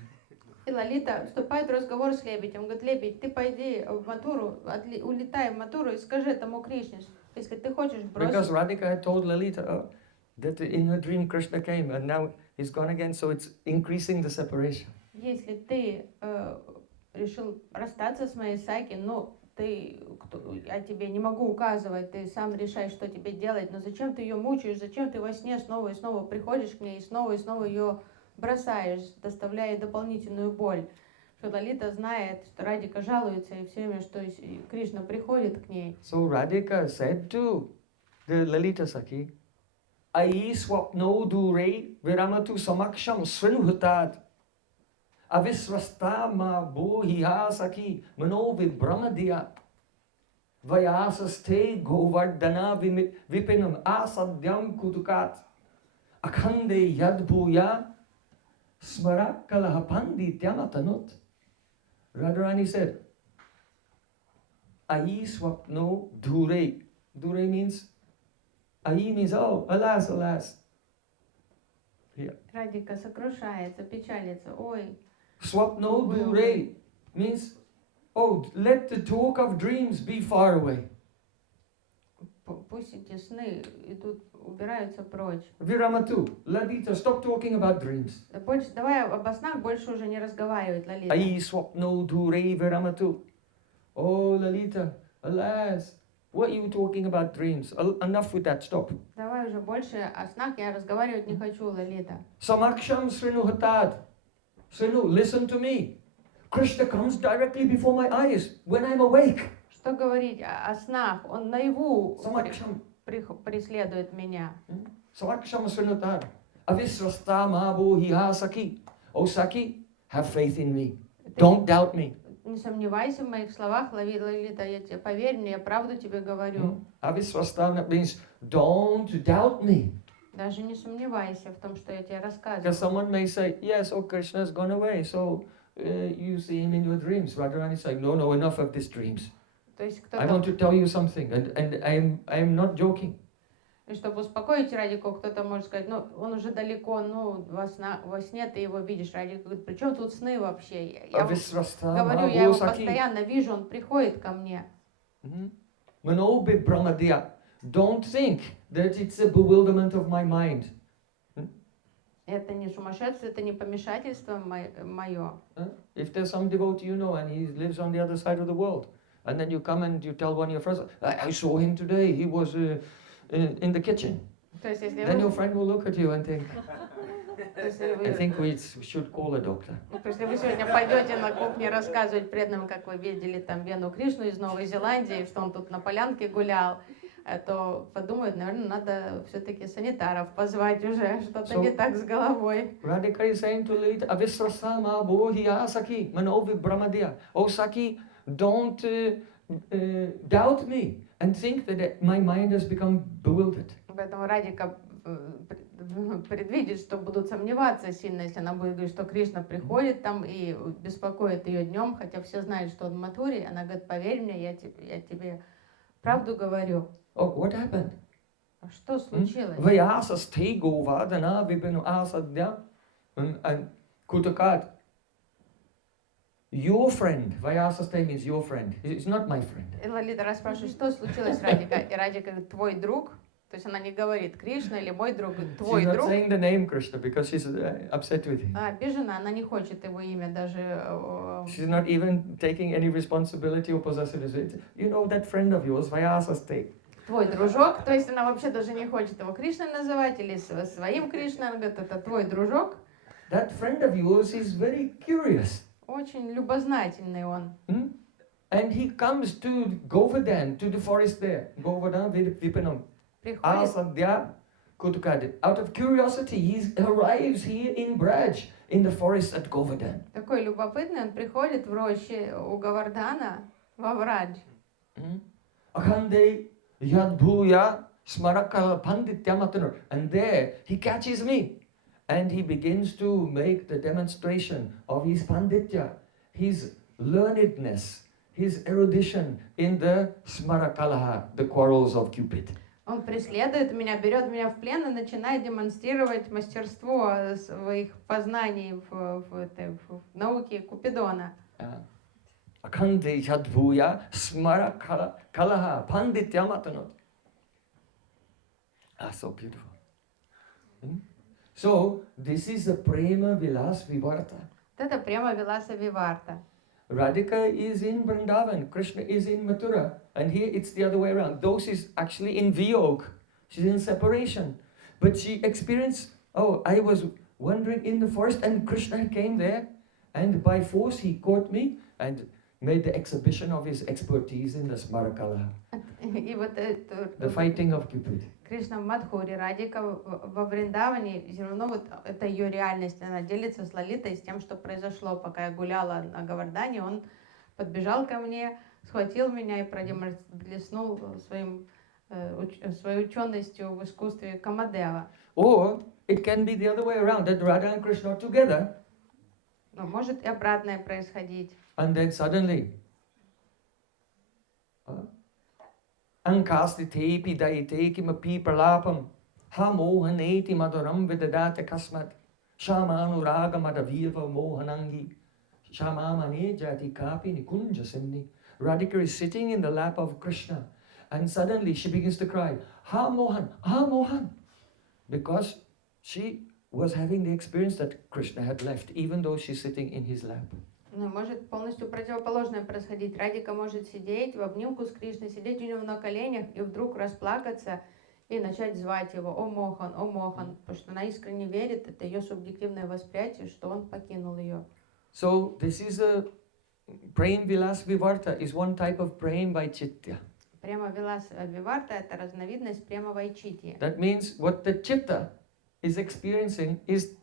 И Лалита вступает в разговор с лебедем. Говорит: лебедь, ты пойди в Матуру, улетай в Матуру и скажи этому Кришне, если ты хочешь Because бросить. Radhika had told Lalita that in her dream Krishna came and now he's gone again, so it's increasing the separation. Если ты решил расстаться с моей Саки, ну, я тебе не могу указывать, ты сам решай, что тебе делать, но зачем ты ее мучаешь, зачем ты во сне снова и снова приходишь к ней и снова ее бросаешь, доставляя дополнительную боль. Что Лалита знает, что Радика жалуется и все время, что Кришна приходит к ней. So Radhika said to the Lalita Saki, "Ai swapno dure viramatu samaksham srinhutat avisrasta ma bohiha saki mano vibramadiya vayasaste govardhana vipinam asadyam kutukat akhande yadbhuya smara kalahapandi tyamatanut." Radharani said, "Ai swapno dure." Dure means, ai means, oh, alas, alas. Here. Радика сокрушается, печалится. Ой, Swapno dure means, oh, let the talk of dreams be far away. пусть эти сны идут, убираются прочь. Viramatu, Lalita, stop talking about dreams. Больше, давай об снах больше уже не разговаривать, Лалита. Ai swapno dure viramatu. Oh, Lalita, alas, what are you talking about dreams? Enough with that, stop. Давай уже больше о снах я разговаривать не хочу, Лалита. Samaksham srinuhatad. Srinu, listen to me. Krishna comes directly before my eyes when I'm awake. Что говорить о снах? Он наяву Samaksham. преследует меня. Samaksham Srinatar. Avisrasta Mabu Hihasaki. Oh Saki, have faith in me. Don't doubt me. Не сомневайся в моих словах, Лалита, я тебе поверь мне, я правду тебе говорю. Avisrasta means don't doubt me. Даже не сомневайся в том, что я тебе рассказываю. Because someone may say, yes, oh, Krishna has gone away, so you see him in your dreams. Radharani is like, no, enough of these dreams. То есть I want кто-то, to tell you something, and I am not joking. и чтобы успокоить Радику, кто-то может сказать, ну, он уже далеко, ну, во сне ты его видишь. Радик говорит, при чем тут сны вообще? Я говорю, я его постоянно вижу, он приходит ко мне. Manobe Brahmadya. Don't think that it's a bewilderment of my mind. Это не сумасшествие, это не помешательство мое. If there's some devotee you know and he lives on the other side of the world, and then you come and you tell one of your friends, I saw him today, he was in the kitchen. Then your friend will look at you and think, I think we should call a doctor. Если вы сегодня пойдете на кухне рассказывать преданным, как вы видели там Вену Кришну из Новой Зеландии, что он тут на полянке гулял, то подумают, наверное, надо все-таки санитаров позвать уже, что-то не так с головой. Radhika is saying to lead Avisrasama Bohiya Saki Manovi Brahmadya. Oh Saki, don't doubt me and think that my mind has become bewildered. Поэтому Радика предвидит, что будут сомневаться сильно, если она будет говорить, что Кришна приходит там и беспокоит ее днем, хотя все знают, что он в Матуре. Она говорит, поверь мне, я тебе правду говорю. Oh, what happened? Что случилось? Vayasa stay govardhana vipinu asadya and kutakat. Your friend, Vayasa stay means your friend. It's not my friend. И Лалита расспрашивает, что случилось, Радика? И Радика говорит, твой друг. То есть она не говорит Кришна или мой друг, твой друг. She's друг. not saying the name Krishna because she's upset with him. Обижена, она не хочет его имя даже. She's not even taking any responsibility or possessiveness. You know that friend of yours, Vayasa stay. Твой дружок, то есть она вообще даже не хочет его Кришной называть или своим Кришной, она говорит, это твой дружок. That friend of yours is very curious. Очень любознательный он. And he comes to Govardhan, to the forest there. Govardhan Vipanam. Asadya Kutukad. Out of curiosity, he arrives here in Braj, in the forest at Govardhan. Такой любопытный, он приходит в роще у Говардхана во Врадж. Akhande Yadbhuya Smarakala Pandityamatana. And there he catches me. And he begins to make the demonstration of his panditya, his learnedness, his erudition in the Smarakalaha, the quarrels of Cupid. Он преследует меня, берет меня в плен и начинает демонстрировать мастерство своих познаний в науке Купидона. Akhande Yadbhuya Smarakalaha Pandityamatana. So beautiful. So, this is the Prema-vivarta. Это Prema-vivarta. Radhika is in Vrindavan, Krishna is in Mathura, and here it's the other way around. Though she's actually in Viyog, she's in separation, but she experienced, I was wandering in the forest and Krishna came there, and by force he caught me and made the exhibition of his expertise in the Smarakala, the fighting of Cupid. Кришна в Мадхуре, Радика во Вриндаване, все равно вот это ее реальность, она делится с Лалитой, с тем, что произошло, пока я гуляла на Говардане, он подбежал ко мне, схватил меня и блеснул своей ученостью в искусстве Камадева. Or it can be the other way around, that Radha and Krishna are together. Но может и обратное происходить. And then suddenly, Ankastite pidayite kimapi pralapam hamohaneti madaram vidadata kasmat shamanuraga madavirva mohanangi shamamane jati kapi nikunja simni. Radhika is sitting in the lap of Krishna and suddenly she begins to cry, Ha Mohan, because she was having the experience that Krishna had left, even though she's sitting in his lap. Ну, может полностью противоположное происходить. Радика может сидеть в обнимку с Кришной, сидеть у него на коленях и вдруг расплакаться и начать звать его «О Мохан», потому что она искренне верит, это ее субъективное восприятие, что он покинул ее. So this is a Prema-vivarta is one type of Prema-vivarta. Prema-vivarta — это разновидность Prema-vivarta. That means what the chitta is experiencing is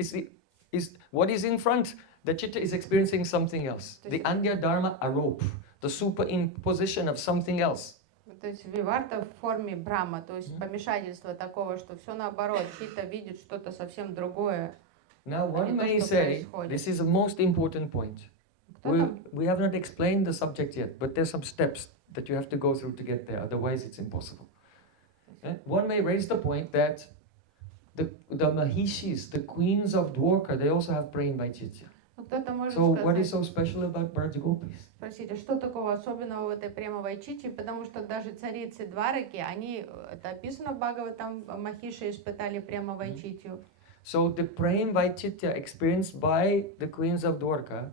what is in front. The chitta is experiencing something else. The anya dharma arop, the superimposition of something else. То есть виварта в форме брама, то есть помешательство такого, что все наоборот, чита видит что-то совсем другое. Now one may say, this is the most important point. We have not explained the subject yet, but there's some steps that you have to go through to get there, otherwise it's impossible. One may raise the point that the Mahishis, the queens of Dwarka, they also have Prema-vivarta. Кто-то может So what сказать, is so special about Braj Gopis? спросите, что такого особенного в этой Према-вайчити, потому что даже царицы Двараки, они, это описано в Бхагаватам, Махиши испытали Према-вайчитию. So the Prema-vivarta experienced by the queens of Dwarka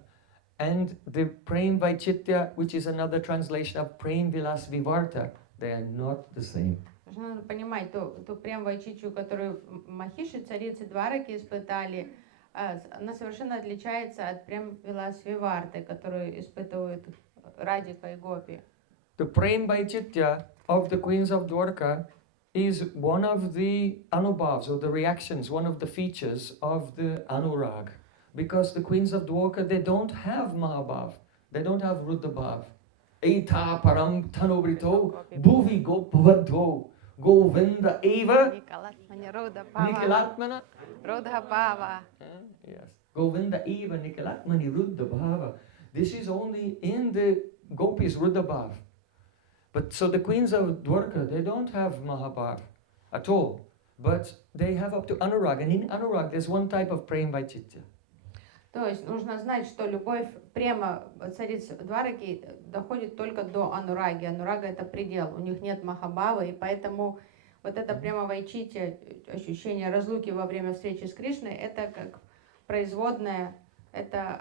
and the Prema-vivarta, which is another translation of Prema-vivarta, they are not the same. Нужно понимать, ту Према-вайчитию, которую Махиши, царицы Двараки испытали, она совершенно отличается от Прем-вилас-виварты, которую испытывают Радика и Гопи. The Prema-vivarta of the queens of Dwarka is one of the anubhavs, or the reactions, one of the features of the Anuraga. Because the queens of Dwarka, they don't have Mahābhāva, they don't have Ruddha-bhāva. Eita param tanobrito, bhuvi gopavadho, govinda eva, nikalatmana. Рудха-бхава. Yes. Govinda eva nikalatmani Ruddha-bhāva. This is only in the Gopis Ruddha-bhāva. But so the queens of Dwarka, they don't have Mahābhāva at all. But they have up to Anuraga. And in Anuraga, there's one type of Prema-vivarta. То есть нужно знать, что любовь према цариц Двараки доходит только до Анураги. Анурага — это предел, у них нет Махабхавы, и поэтому вот это Према-вайчити, ощущение разлуки во время встречи с Кришной, это как производная, это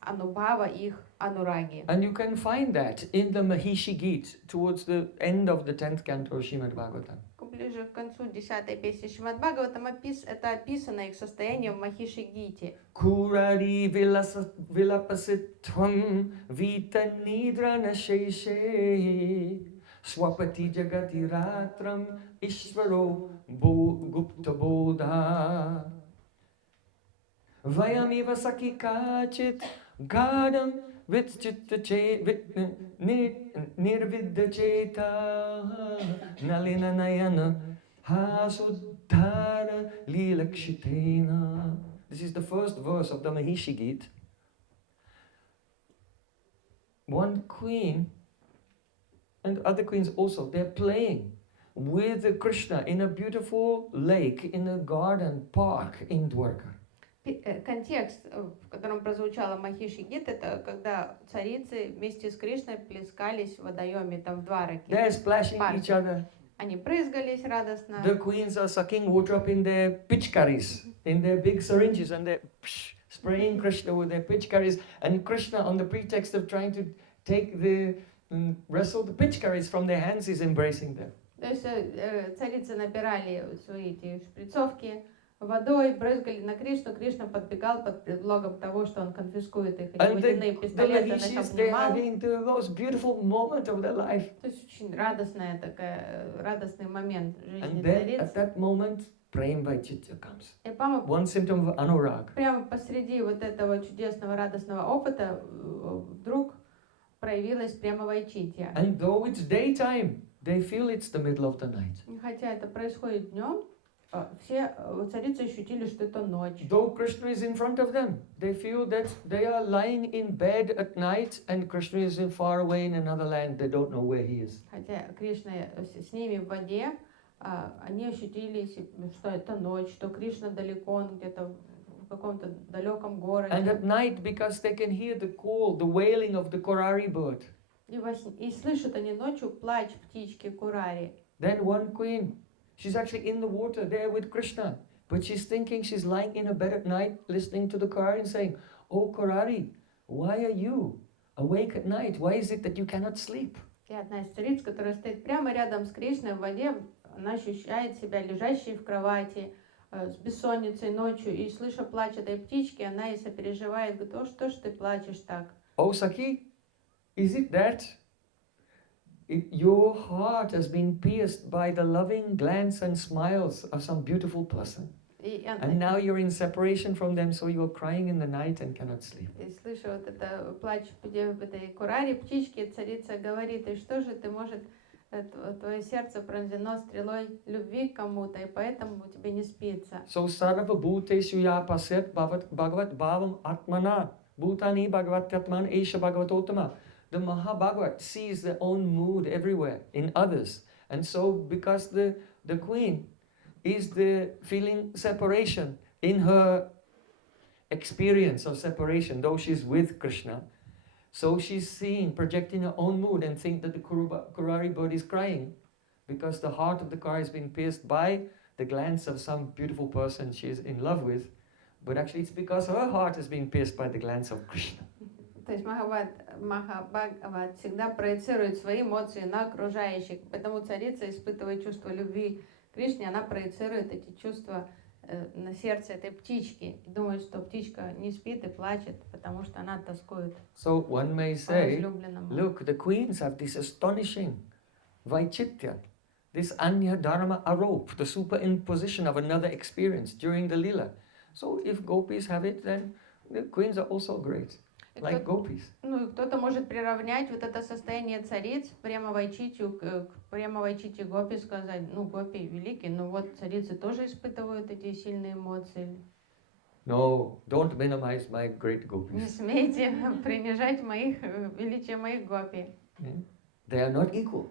Анубхава их Анураги. And you can find that in the Mahishi Gita towards the end of the 10th canto of Srimad Bhagavatam. Ближе к концу 10-й песни Шримад Бхагаватам это описано их состояние в Махиши Гите. Kurari vilapasitvam vita nidra nasheshe swapati jagati ratram ishvaro gupta bodha vayamiva sakikachit gadam nirvidya cheta nalina nayana hasuddhara lilakshitena. This is the first verse of the Mahishi Gita. One queen and other queens also, they're playing with Krishna in a beautiful lake, in a garden park in Dwarka. Контекст, в котором прозвучала Махиши Гита, это когда царицы вместе с Кришной плескались в водоеме там в Двараке. They're splashing each other. Они брызгались радостно. The queens are sucking water up in their pitchkaris, in their big syringes, and they're spraying Krishna with their pitchkaris. And Krishna, on the pretext of trying to take wrestle the pitchkaris from their hands, is embracing them. То есть царицы набирали свои эти шприцовки водой, брызгали на Кришну. Кришна подбегал под предлогом того, что он конфискует их водяные пистолеты, он их обнимал. The most beautiful moment of their life. То есть очень радостный момент жизни And then цариц. at that moment, Prema-vivarta comes. И One symptom of Anuraga. прямо посреди вот этого чудесного радостного опыта вдруг проявилась Према-вайчития. And though it's daytime, they feel it's the middle of the night. Хотя это происходит днем, все царицы ощутили, что это ночь. Though Krishna is in front of them, they feel that they are lying in bed at night and Krishna is far away in another land. They don't know where he is. Хотя Кришна с ними в воде, они ощутили, что это ночь, что Кришна далеко, он где-то в каком-то далеком городе. And at night, because they can hear the call, the wailing of the Godavari bird. И слышат они ночью плач птички Курари. Then one queen, she's actually in the water there with Krishna, but she's thinking she's lying in a bed at night, listening to the Godavari and saying, "Oh Godavari, why are you awake at night? Why is it that you cannot sleep?" И одна из цариц, которая стоит прямо рядом с Кришной в воде, она ощущает себя лежащей в кровати, с бессонницей ночью, и слыша плач этой птички, она и сопереживает, говорит: "О, что ж ты плачешь так? Oh Saki, is it that your heart has been pierced by the loving glance and smiles of some beautiful person? And now you're in separation from them, so you're crying in the night and cannot sleep. И слышу вот это плач в этой кураре, птички, царица говорит, и что же ты, может, твое сердце пронзено стрелой любви к кому-то, и поэтому тебе не спится. So sarva bhuteshu ya pasyat bhagavat bhavam atmana bhutani bhagavattatman esha bhagavatottama. The Mahābhāgavata sees their own mood everywhere in others. And so because the queen is the feeling separation in her experience of separation, though she's with Krishna, so she's seeing, projecting her own mood and think that the Kurari bird is crying because the heart of the car is being pierced by the glance of some beautiful person she is in love with, but actually it's because her heart is being pierced by the glance of Krishna. То есть Махабхагават всегда проецирует свои эмоции на окружающих, поэтому царица, испытывая чувство любви к Кришне, она проецирует эти чувства на сердце этой птички. И думает, что птичка не спит и плачет, потому что она тоскует So one may по say, возлюбленному. look, the queens have this astonishing Vaichitya, this Anya Dharma Arop, the superimposition of another experience during the Lila. So if gopis have it, then the queens are also great, like gopis. Ну, и кто-то может приравнять вот это состояние цариц Према-вайчитию к Према-вайчити гопи, сказать, ну, гопи великие, но вот царицы тоже испытывают эти сильные эмоции. No, don't minimize my great Не gopis. смейте принижать величие моих гопи. They are not equal.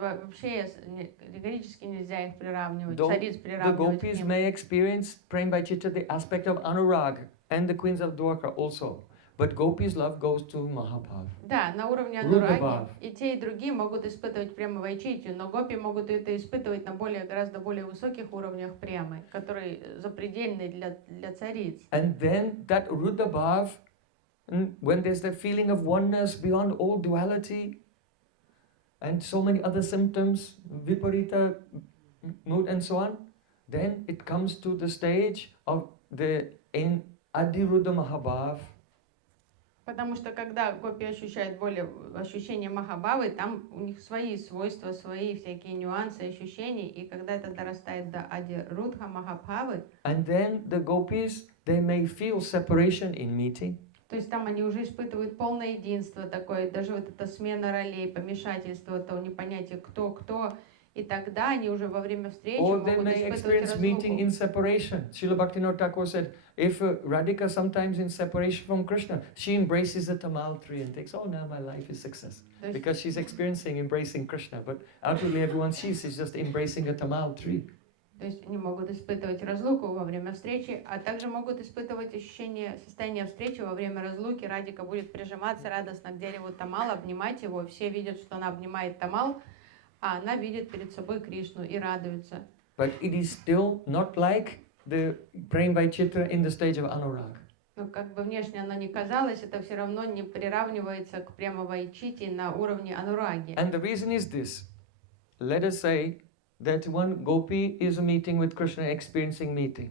Вообще категорически нельзя их приравнивать, Though цариц the приравнивать к gopis ним. may experience Prem Vaicitya, the aspect of Anuraga, and the queens of Dwarka also. But gopis' love goes to Mahāprabhu. Да, на уровне Анураги и те, и другие могут испытывать према-вайчитию, но гопи могут это испытывать на гораздо более высоких уровнях премы, которые запредельны для цариц. And then that Rudha Bhav, when there's the feeling of oneness beyond all duality, and so many other symptoms, viparita mood and so on, then it comes to the stage of the Adi-rudha Mahābhāva. Потому что когда гопи ощущают ощущение Махабхавы, там у них свои свойства, свои всякие нюансы ощущений, и когда это дорастает до Adi-rudha Mahābhāvы, And then the gopis, they may feel separation in meeting. то есть там они уже испытывают полное единство такое, даже вот эта смена ролей, помешательство, то непонятие кто, и тогда они уже во время встречи Or могут they may испытывать experience meeting in разлуку. separation. Srila Bhaktivinoda Thakur said, if Radhika sometimes in separation from Krishna, she embraces the tamal tree and thinks, oh, now my life is success. Because she's experiencing embracing Krishna. But outwardly everyone sees is just embracing a tamal tree. То есть они могут испытывать разлуку во время встречи, а также могут испытывать состояние встречи во время разлуки. Радика будет прижиматься радостно к дереву тамал, обнимать его. Все видят, что она обнимает тамал, а она видит перед собой Кришну и радуется. But it is still not like the Prem Vaicitra in the stage of Anuraga. Но как бы внешне оно ни казалось, это все равно не приравнивается к Према-вайчити на уровне Анураги. And the reason is this. Let us say that one gopi is meeting with Krishna, experiencing meeting.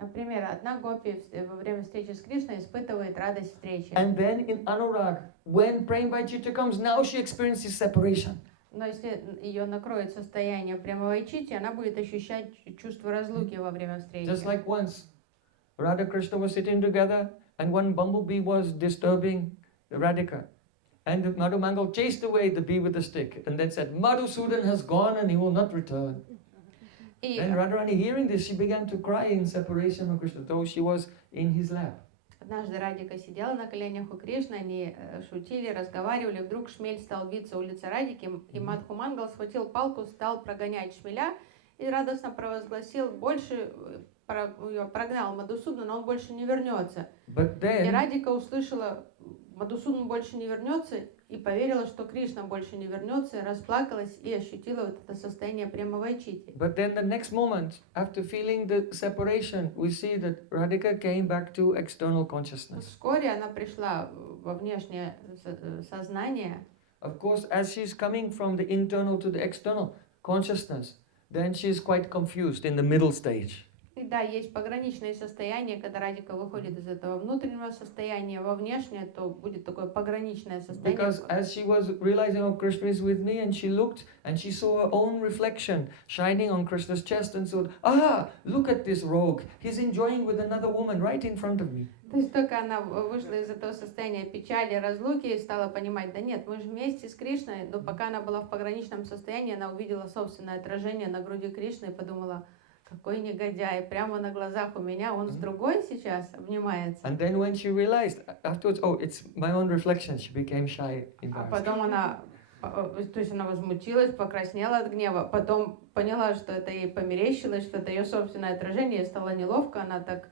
Например, одна гопи во время встречи с Кришной испытывает радость встречи. And then in Anuraga, when Prem Vaicitra comes, now she experiences separation. Но если ее накроет состояние Према-вайчити, она будет ощущать чувство разлуки во время встречи. Just like once, Radha Krishna was sitting together and one bumblebee was disturbing Radhika. And Madhu Mangal chased away the bee with a stick and then said, Madhusudan has gone and he will not return. Then Radharani, hearing this, she began to cry in separation from Krishna, though she was in his lap. Однажды Радика сидела на коленях у Кришны, они шутили, разговаривали, вдруг шмель стал биться улице Радики, и Мадху Мангал схватил палку, стал прогонять шмеля и радостно провозгласил, больше прогнал Мадхусудана, но он больше не вернется. И Радика услышала, Мадхусудан больше не вернется, и поверила, что Кришна больше не вернется, расплакалась и ощутила вот это состояние Према-вайчити. But then the next moment, after feeling the separation, we see that Radhika came back to external consciousness. Вскоре она пришла во внешнее сознание. Of course, as she's coming from the internal to the external consciousness, then she's quite confused in the middle stage. И да, есть пограничные состояния, когда радика выходит из этого внутреннего состояния во внешнее, то будет такое пограничное состояние. Because as she was realizing, oh, Krishna is with me, and she looked and she saw her own reflection shining on Krishna's chest and thought, ah, look at this rogue, he's enjoying with another woman right in front of me. То есть только она вышла из этого состояния печали, разлуки и стала понимать, да нет, мы же вместе с Кришной, но пока она была в пограничном состоянии, она увидела собственное отражение на груди Кришны и подумала, какой негодяй, прямо на глазах у меня, он с другой сейчас обнимается. And then when she realized afterwards, oh, it's my own reflection, she became shy, А embarrassed. потом она, то есть она возмутилась, покраснела от гнева, потом поняла, что это ей померещилось, что это ее собственное отражение, ей стало неловко, она так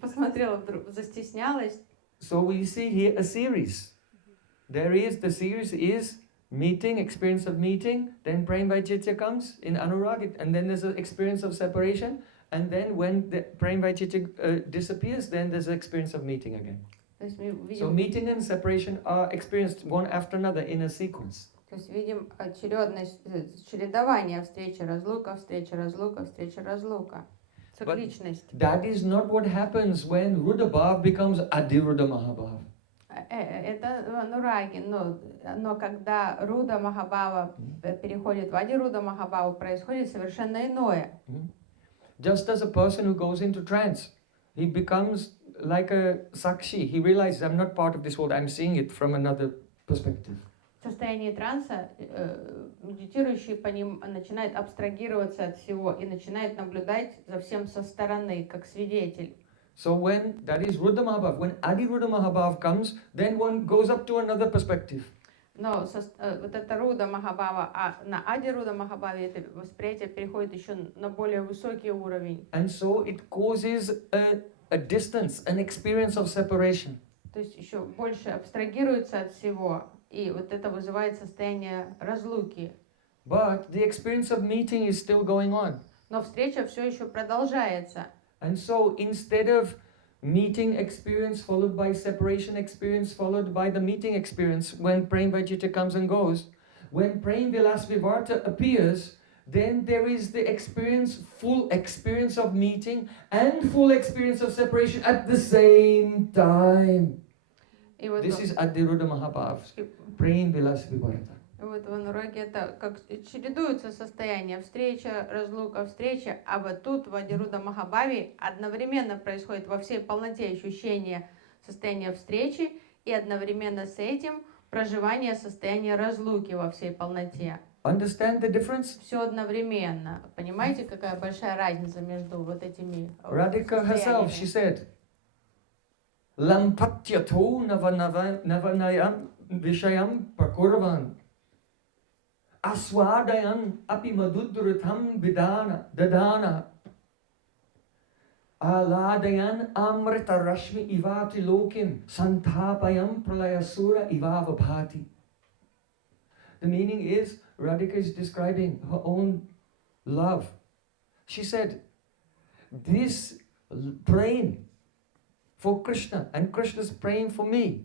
посмотрела вдруг, застеснялась. So we see here a series. The series is meeting, experience of meeting, then Prema-vivarta comes in Anuraga, and then there's an experience of separation, and then when the Prema-vivarta disappears, then there's an experience of meeting again. То есть мы So видим, meeting and separation are experienced one after another in a sequence. то есть видим очередность, чередование, встреча, разлука, встреча, разлука, встреча, разлука. Цикличность. That is not what happens when Rudha Bhav becomes Adi-rudha Mahābhāva. Это Анураги, но когда Руда Махабхава переходит в Ади-рudha Mahābhāva, происходит совершенно иное. Just as a person who goes into trance, he becomes like a sakshi. He realizes, I'm not part of this world, I'm seeing it from another perspective. В состоянии транса медитирующий по ним начинает абстрагироваться от всего и начинает наблюдать за всем со стороны, как свидетель. So when that is Rudha Mahābhāva, when Adi-rudha Mahābhāva comes, then one goes up to another perspective. Но вот это Руда Махабхава, а на Ади-рudha Mahābhāva это восприятие переходит еще на более высокий уровень. And so it causes a distance, an experience of separation. То есть еще больше абстрагируется от всего, и вот это вызывает состояние разлуки. But the experience of meeting is still going on. Но встреча все еще продолжается. And so instead of meeting experience followed by separation experience followed by the meeting experience, when Prema-vivarta comes and goes, when Prema-vivarta appears, then there is the experience, full experience of meeting and full experience of separation at the same time. И вот, This is Adi-rudha Mahābhāva, Prema-vivarta. вот в Анураге это как чередуются состояния встреча, разлука, встреча, а вот тут в Ади-рudha Mahābhāva одновременно происходит во всей полноте ощущения состояния встречи и одновременно с этим проживание состояния разлуки во всей полноте. Understand the difference? Все одновременно. Понимаете, какая большая разница между вот этими Radhika herself, she said, Lampatyato navanayam vishayam prakurvan aswadayan api madudrutam dadana aladayan amrita rashmi ivati lokim santapayam pralayasura ivavabhati. The meaning is, Radhika is describing her own love. She said, this praying for Krishna and Krishna's praying for me,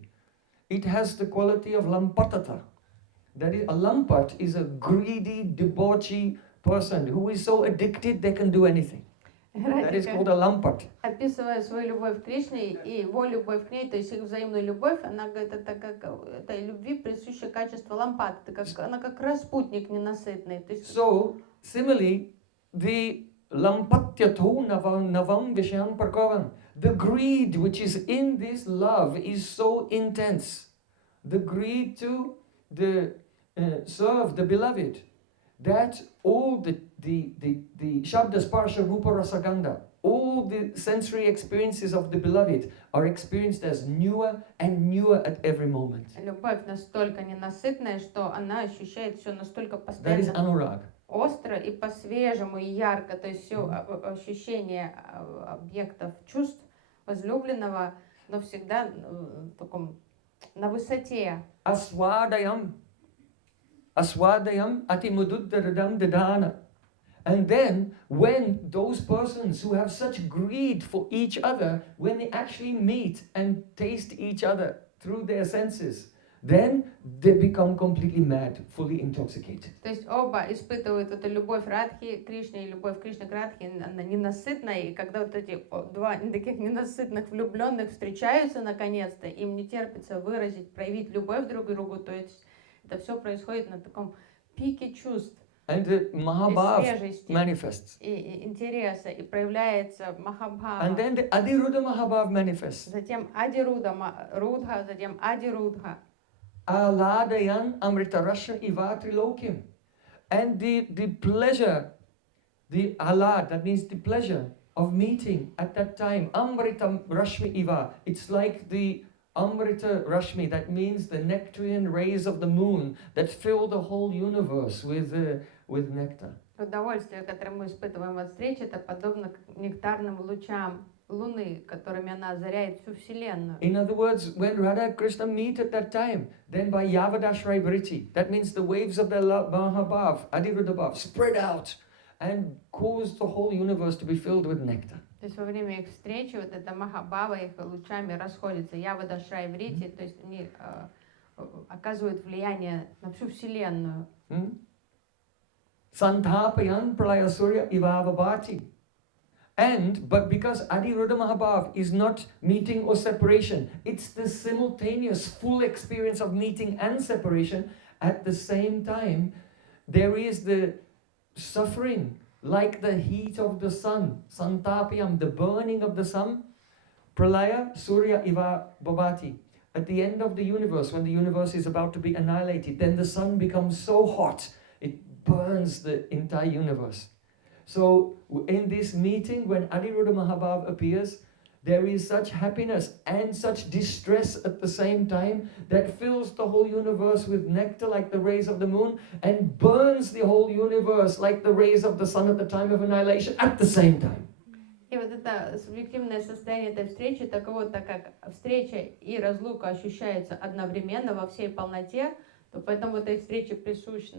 it has the quality of lampatata. That is, a lampat is a greedy, debauchee person who is so addicted they can do anything. That is called a lampat. Описывая свою любовь к Кришне и его любовь к ней, то есть их взаимную любовь, она говорит, это как этой любви присуще качество лампад, она как распутник ненасытный. То есть... So, similarly, the lampatyato navam vishyan parkavan, the greed which is in this love is so intense. The greed to serve the beloved, that all the shabda, sparsha, rupa, rasa, gandha, all the sensory experiences of the beloved are experienced as newer and newer at every moment. Любовь настолько ненасытная, что она ощущает все настолько That is постоянно Anuraga. остро и по-свежему, и ярко, то есть все ощущение объектов чувств возлюбленного, но всегда в таком, на высоте. Aswadayam ati mududdaradam dadana. And then, when those persons who have such greed for each other, when they actually meet and taste each other through their senses, then they become completely mad, fully intoxicated. То есть оба испытывают эту любовь Радхи к Кришне и любовь Кришны к Радхе, она ненасытная, и когда вот эти два таких ненасытных влюбленных встречаются наконец-то, им не терпится выразить, проявить любовь друг к другу, то есть это все происходит на таком пике чувств. And the Mahābhāva свежести manifests. И интереса, и проявляется Махабхава. And then the Adi-rudha Mahābhāva manifests. Затем Adi-rudha, затем Adi-rudha. Alādayan amrita rasha iva trilokyam. And the pleasure, the alad, that means the pleasure of meeting at that time, amrita rashmi iva. It's like the amrita rashmi, that means the nectarian rays of the moon that fill the whole universe with nectar. Удовольствие, которое мы испытываем от встречи, это подобно нектарным лучам Луны, которыми она озаряет всю Вселенную. In other words, when Radha and Krishna meet at that time, then by Yavadashray Vritti, that means the waves of the Mahābhāva, Adi-rudha Mahābhāva, spread out and cause the whole universe to be filled with nectar. То есть во время их встречи вот эта Махабхава их лучами расходится. Явадашрай Врити, то есть они оказывают влияние на всю Вселенную. Santhapayan pralaya surya ivavabhati. But because Adi-rudha Mahābhāva is not meeting or separation, it's the simultaneous full experience of meeting and separation at the same time. There is the suffering, like the heat of the sun, Santapayam, the burning of the sun, pralaya surya iva babati. At the end of the universe, when the universe is about to be annihilated, then the sun becomes so hot, it burns the entire universe. So in this meeting, when Adi-rudha Mahābhāva appears, there is such happiness and such distress at the same time that fills the whole universe with nectar like the rays of the moon and burns the whole universe like the rays of the sun at the time of annihilation at the same time. И вот это субъективное состояние этой встречи таково, так как встреча и разлука ощущаются одновременно во всей полноте, то поэтому в этой встрече присуща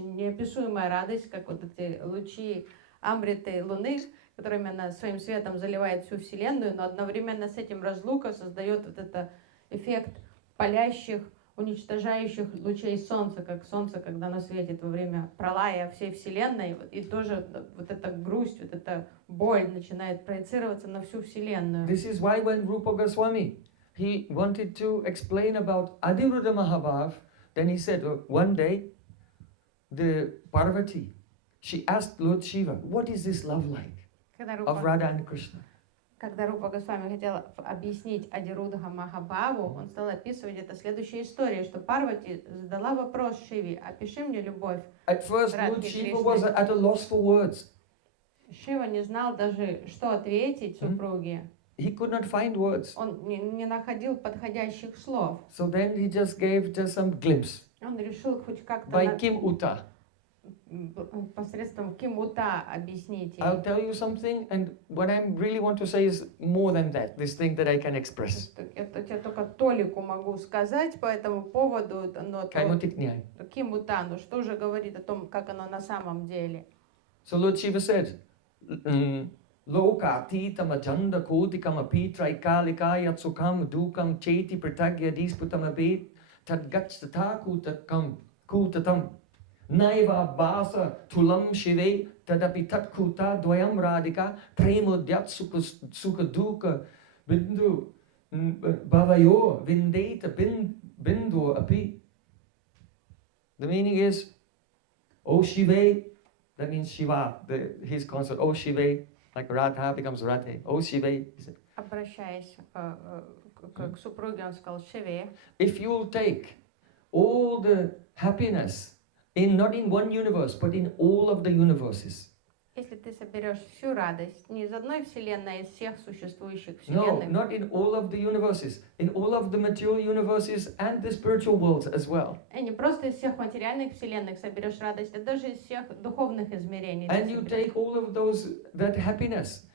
неописуемая радость, как вот эти лучи Амриты Луны, которыми она своим светом заливает всю Вселенную, но одновременно с этим разлука создает вот этот эффект палящих, уничтожающих лучей Солнца, как Солнце, когда оно светит во время пралая всей Вселенной, и тоже вот эта грусть, вот эта боль начинает проецироваться на всю Вселенную. This is why when Rupa Goswami, he wanted to explain about Adi-rudha Mahābhāva, then he said, one day, the Parvati, she asked Lord Shiva, what is this love like of Radha and Krishna? Когда Рупа Госвами хотел объяснить Ади-рudha Mahābhāvu, он стал описывать это следующей историей, что Парвати задала вопрос Шиве: опиши мне любовь. At first, Lord Shiva was at a loss for words. Шива не знал даже, что ответить супруге. He could not find words. Он не находил подходящих слов. So then he just gave just some glimpse. Он решил хоть как-то By Kim Uta. посредством Ким-ута объяснить. I'll tell you something, and what I really want to say is more than that, this thing that I can express. Это я только толику могу сказать по этому поводу, но Ким-ута, ну что же говорит о том, как оно на самом деле. So Lord Shiva said, Lokatita majanda kotikam api traikalikaya tsukam dukam cheti pratagya disputam abit tadgachata kutatam naiva basa tulam shive tadapi tatkuta dvayam radhika premodyat sukha duka bindu bhavayo vindeta bindu api. The meaning is, O Shiva, that means Shiva, his concept, O Shiva, like Radha becomes Radhe. Oh Shiva. Обращаясь к супруге, он сказал: Шиве. If you will take all the happiness not in one universe, but in all of the universes. Если ты соберешь всю радость не из одной вселенной, а из всех существующих No, вселенных. not in all of the universes, in all of the material universes and the spiritual worlds as well. И не просто из всех материальных вселенных соберешь радость, а даже из всех духовных измерений. And you take all of that happiness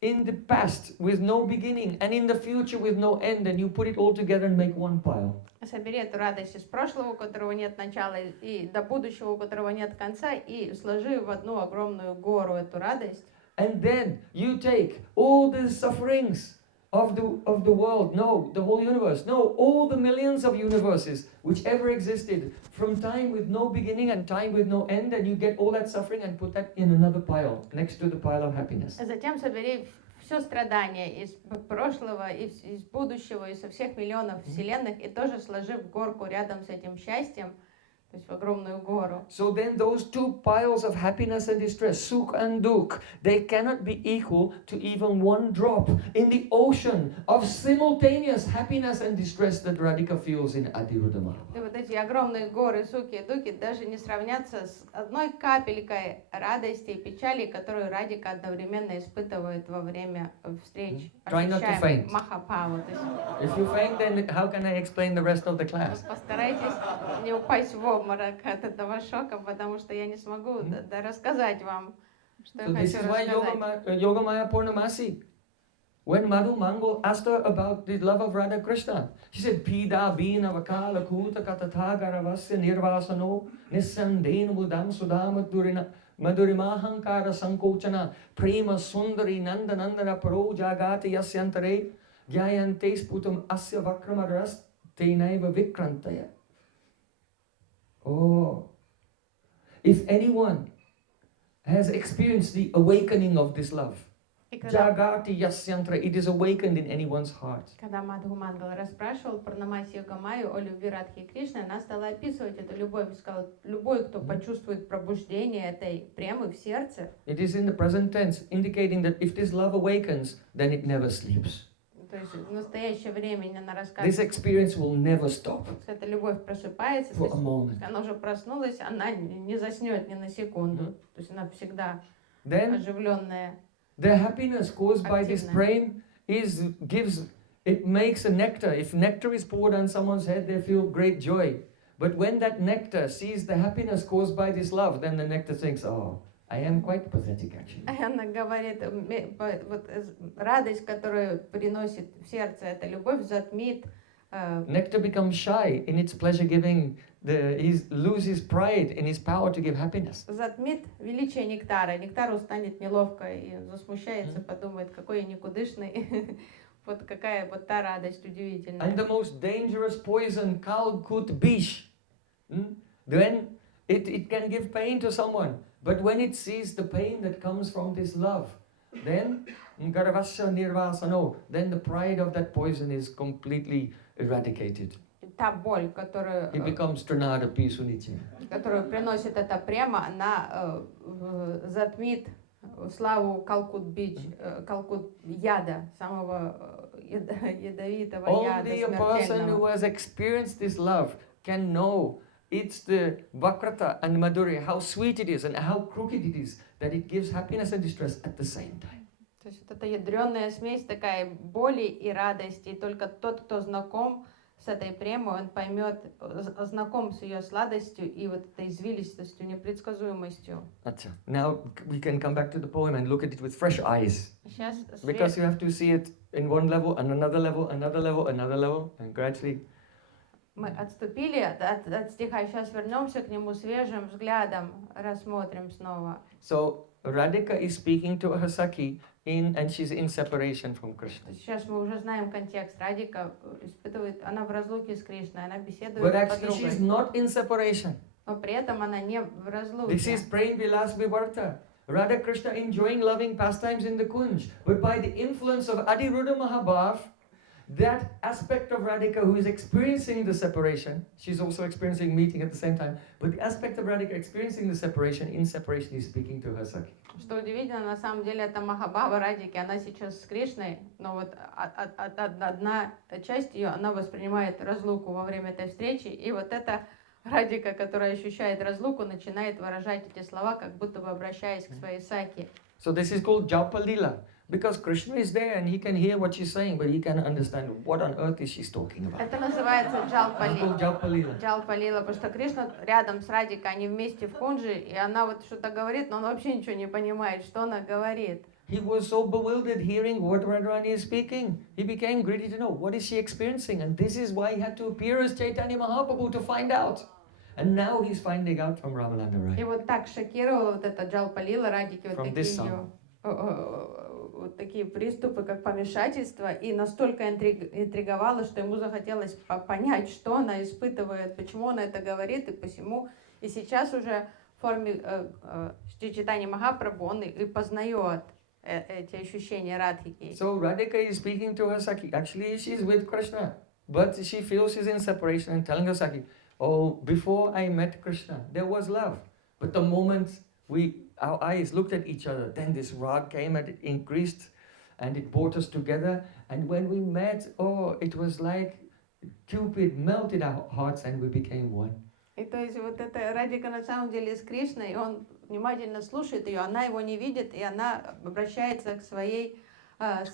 in the past with no beginning and in the future with no end, and you put it all together and make one pile. Собери эту радость из прошлого, у которого нет начала, и до будущего, у которого нет конца, и сложи в одну огромную гору эту радость. And then you take all the sufferings of the world, no, the whole universe, no, all the millions of universes which ever existed, from time with no beginning and time with no end, and you get all that suffering and put that in another pile, next to the pile of happiness. Затем собери все страдания из прошлого, из будущего, и со всех миллионов вселенных, и тоже сложи в горку рядом с этим счастьем, то есть в огромную гору. So then those two piles of happiness and distress, sukh and dukh, they cannot be equal to even one drop in the ocean of simultaneous happiness and distress that Radhika feels in Adi-rudha Mahābhāva. И вот эти огромные горы суки и дуки даже не сравнятся с одной капелькой радости и печали, которую Радика одновременно испытывает во время встреч, Try not to ощущая faint. Махапрабху. То есть If you faint, then how can I explain the rest of the class? постарайтесь не упасть в обморок от этого шока, потому что я не смогу рассказать вам, что So я this хочу is why рассказать. Yogamaya Purnamasi, when Madhu Mangal asked her about the love of Radha Krishna, she said, Pida bina vakala kuta katatha garavasya nirvasano nisandena mudam sudama madurimahankara sankochana prema sundari nandanandana paro jagati yasyantare gyayante sputum asya vakramaras tenaiva vikrantaya. Oh, if anyone has experienced the awakening of this love, И когда, Jagati Yasyantra, it is awakened in anyone's heart. когда Мадху Мангал расспрашивал Пурнамаси Йогамаю о любви Радхи и Кришны, она стала описывать эту любовь и сказала, любой, кто почувствует пробуждение этой премы в сердце, It is in the present tense, indicating that if this love awakens, then it never sleeps. то есть в настоящее время она This рассказывает, experience will never stop что эта любовь просыпается, то for a есть moment. она уже проснулась, она не заснет ни на секунду, то есть она всегда Then оживленная. the happiness caused by this prem it makes a nectar. If nectar is poured on someone's head, they feel great joy. But when that nectar sees the happiness caused by this love, then the nectar thinks, oh, I am quite pathetic actually. Она говорит, вот радость, которую приносит в сердце эта любовь, затмит. Nectar becomes shy in its pleasure giving, he loses pride in his power to give happiness. Затмит величие нектара. Нектару станет неловко и засмущается, подумает, какой я никудышный. Вот какая вот та радость удивительная. And the most dangerous poison, Kalkut Bish, then it can give pain to someone. But when it sees the pain that comes from this love, then Garavasya Nirvasano, then the pride of that poison is completely eradicated. Та боль, которую becomes Trinada Pisunichi. приносит эта према, она затмит славу Калкут Бич, Калкут яда, самого ядовитого яда, Only a person who смертельного. has experienced this love can know it's the Vakrata and Madhurya, how sweet it is and how crooked it is, that it gives happiness and distress at the same time. То есть вот эта ядреная смесь такая боли и радости, и только тот, кто знаком с этой премой, он поймет, знаком с ее сладостью и вот этой извилистостью, непредсказуемостью. Acha. Now we can come back to the poem and look at it with fresh eyes. Сейчас Because you have to see it in one level, and another level, another level, another level, and gradually. мы отступили от стиха, сейчас вернемся к нему свежим взглядом, рассмотрим снова. So Radhika is speaking to her Sakhi and she's in separation from Krishna. Сейчас мы уже знаем контекст. Радика испытывает, она в разлуке с Кришной, она беседует But с actually she's подругой, not in separation. но при этом она не в This разлуке. is Prema-vivarta. Radha Krishna enjoying loving pastimes in the Kunj. But by the influence of Adi-rudha Mahābhāva, that aspect of Radhika who is experiencing the separation, she's also experiencing meeting at the same time, but the aspect of Radhika experiencing the separation, in separation is speaking to her Sakhi. Что удивительно, на самом деле, это Махабхава Радики, она сейчас с Кришной, но вот одна часть ее, она воспринимает разлуку во время этой встречи, и вот эта Радика, которая ощущает разлуку, начинает выражать эти слова, как будто бы обращаясь к своей Саки. So this is called Japa Lila, because Krishna is there and he can hear what she's saying, but he cannot understand what on earth is she talking about. Это называется It's called Japa Lila. Джалпа Лила, потому что Кришна рядом с Радикой, они вместе в кунджи, и она вот что-то говорит, но он вообще ничего не понимает, что она говорит. He was so bewildered hearing what Radharani is speaking. He became greedy to know what is she experiencing, and this is why he had to appear as Caitanya Mahaprabhu to find out. And now he's finding out from Ramananda, И right? вот так шокировала вот эта Джалпа Лила Радики, вот From такие this ее, вот такие приступы, как помешательство, и настолько интриговало, что ему захотелось понять, что она испытывает, почему она это говорит, и посему. И сейчас уже в форме Шри Чайтаньи Махапрабху он и познает эти ощущения Радхики. So Radhika is speaking to her Saki. Actually, she's with Krishna, but she feels she's in separation and telling her Saki, oh, before I met Krishna, there was love. But the moment our eyes looked at each other, then this rag came and it increased and it brought us together. And when we met, oh, it was like Cupid melted our hearts and we became one. И то есть вот эта Радика на самом деле с Кришной, и он внимательно слушает ее, она его не видит, и она обращается к своей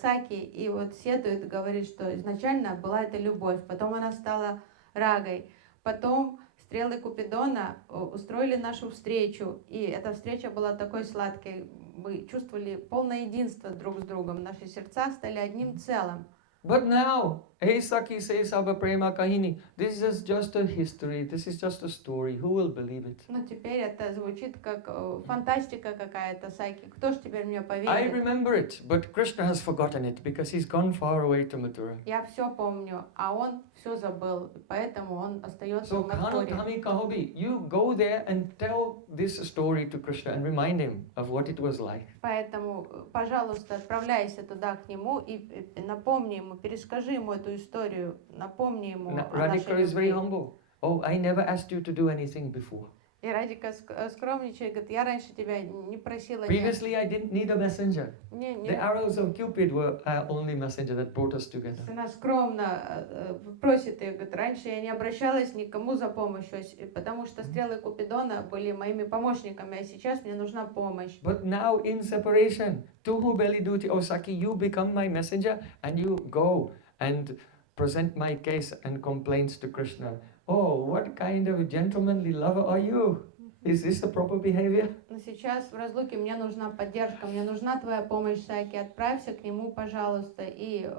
Саки, и вот сетует, говорит, что изначально была это любовь, потом она стала Рагой, потом стрелы Купидона устроили нашу встречу, и эта встреча была такой сладкой, мы чувствовали полное единство друг с другом, наши сердца стали одним целым. But now, hey Saki says Abha Prema Kahini, this is just a history, this is just a story, who will believe it? Но теперь это звучит как фантастика какая-то, Саки. Кто ж теперь мне поверит? I remember it, but Krishna has forgotten it because he's gone far away to Mathura. Я все помню, а он все забыл, поэтому он остается So в Матхуре. Kami Kahobi, you go there and tell this story to Krishna and remind him of what it was like. Поэтому, пожалуйста, отправляйся туда к нему и напомни ему, перескажи ему эту историю, напомни ему о нашей Radhika is very любви. humble. Oh, I never asked you to do anything before. И Радика скромничает, говорит, я раньше тебя не просила. Previously, I didn't need a messenger. Не, The arrows of Cupid were our only messenger that brought us together. Она скромно просит ее, говорит, раньше я не обращалась никому за помощью, потому что стрелы Купидона были моими помощниками, а сейчас мне нужна помощь. But now in separation, Tuhu Beli Duti, oh Saki, you become my messenger and you go and present my case and complaints to Krishna. Oh, what kind of a gentlemanly lover are you? Is this the proper behavior? Но сейчас в разлуке мне нужна поддержка, мне нужна твоя помощь, Саки, отправься к нему, пожалуйста, и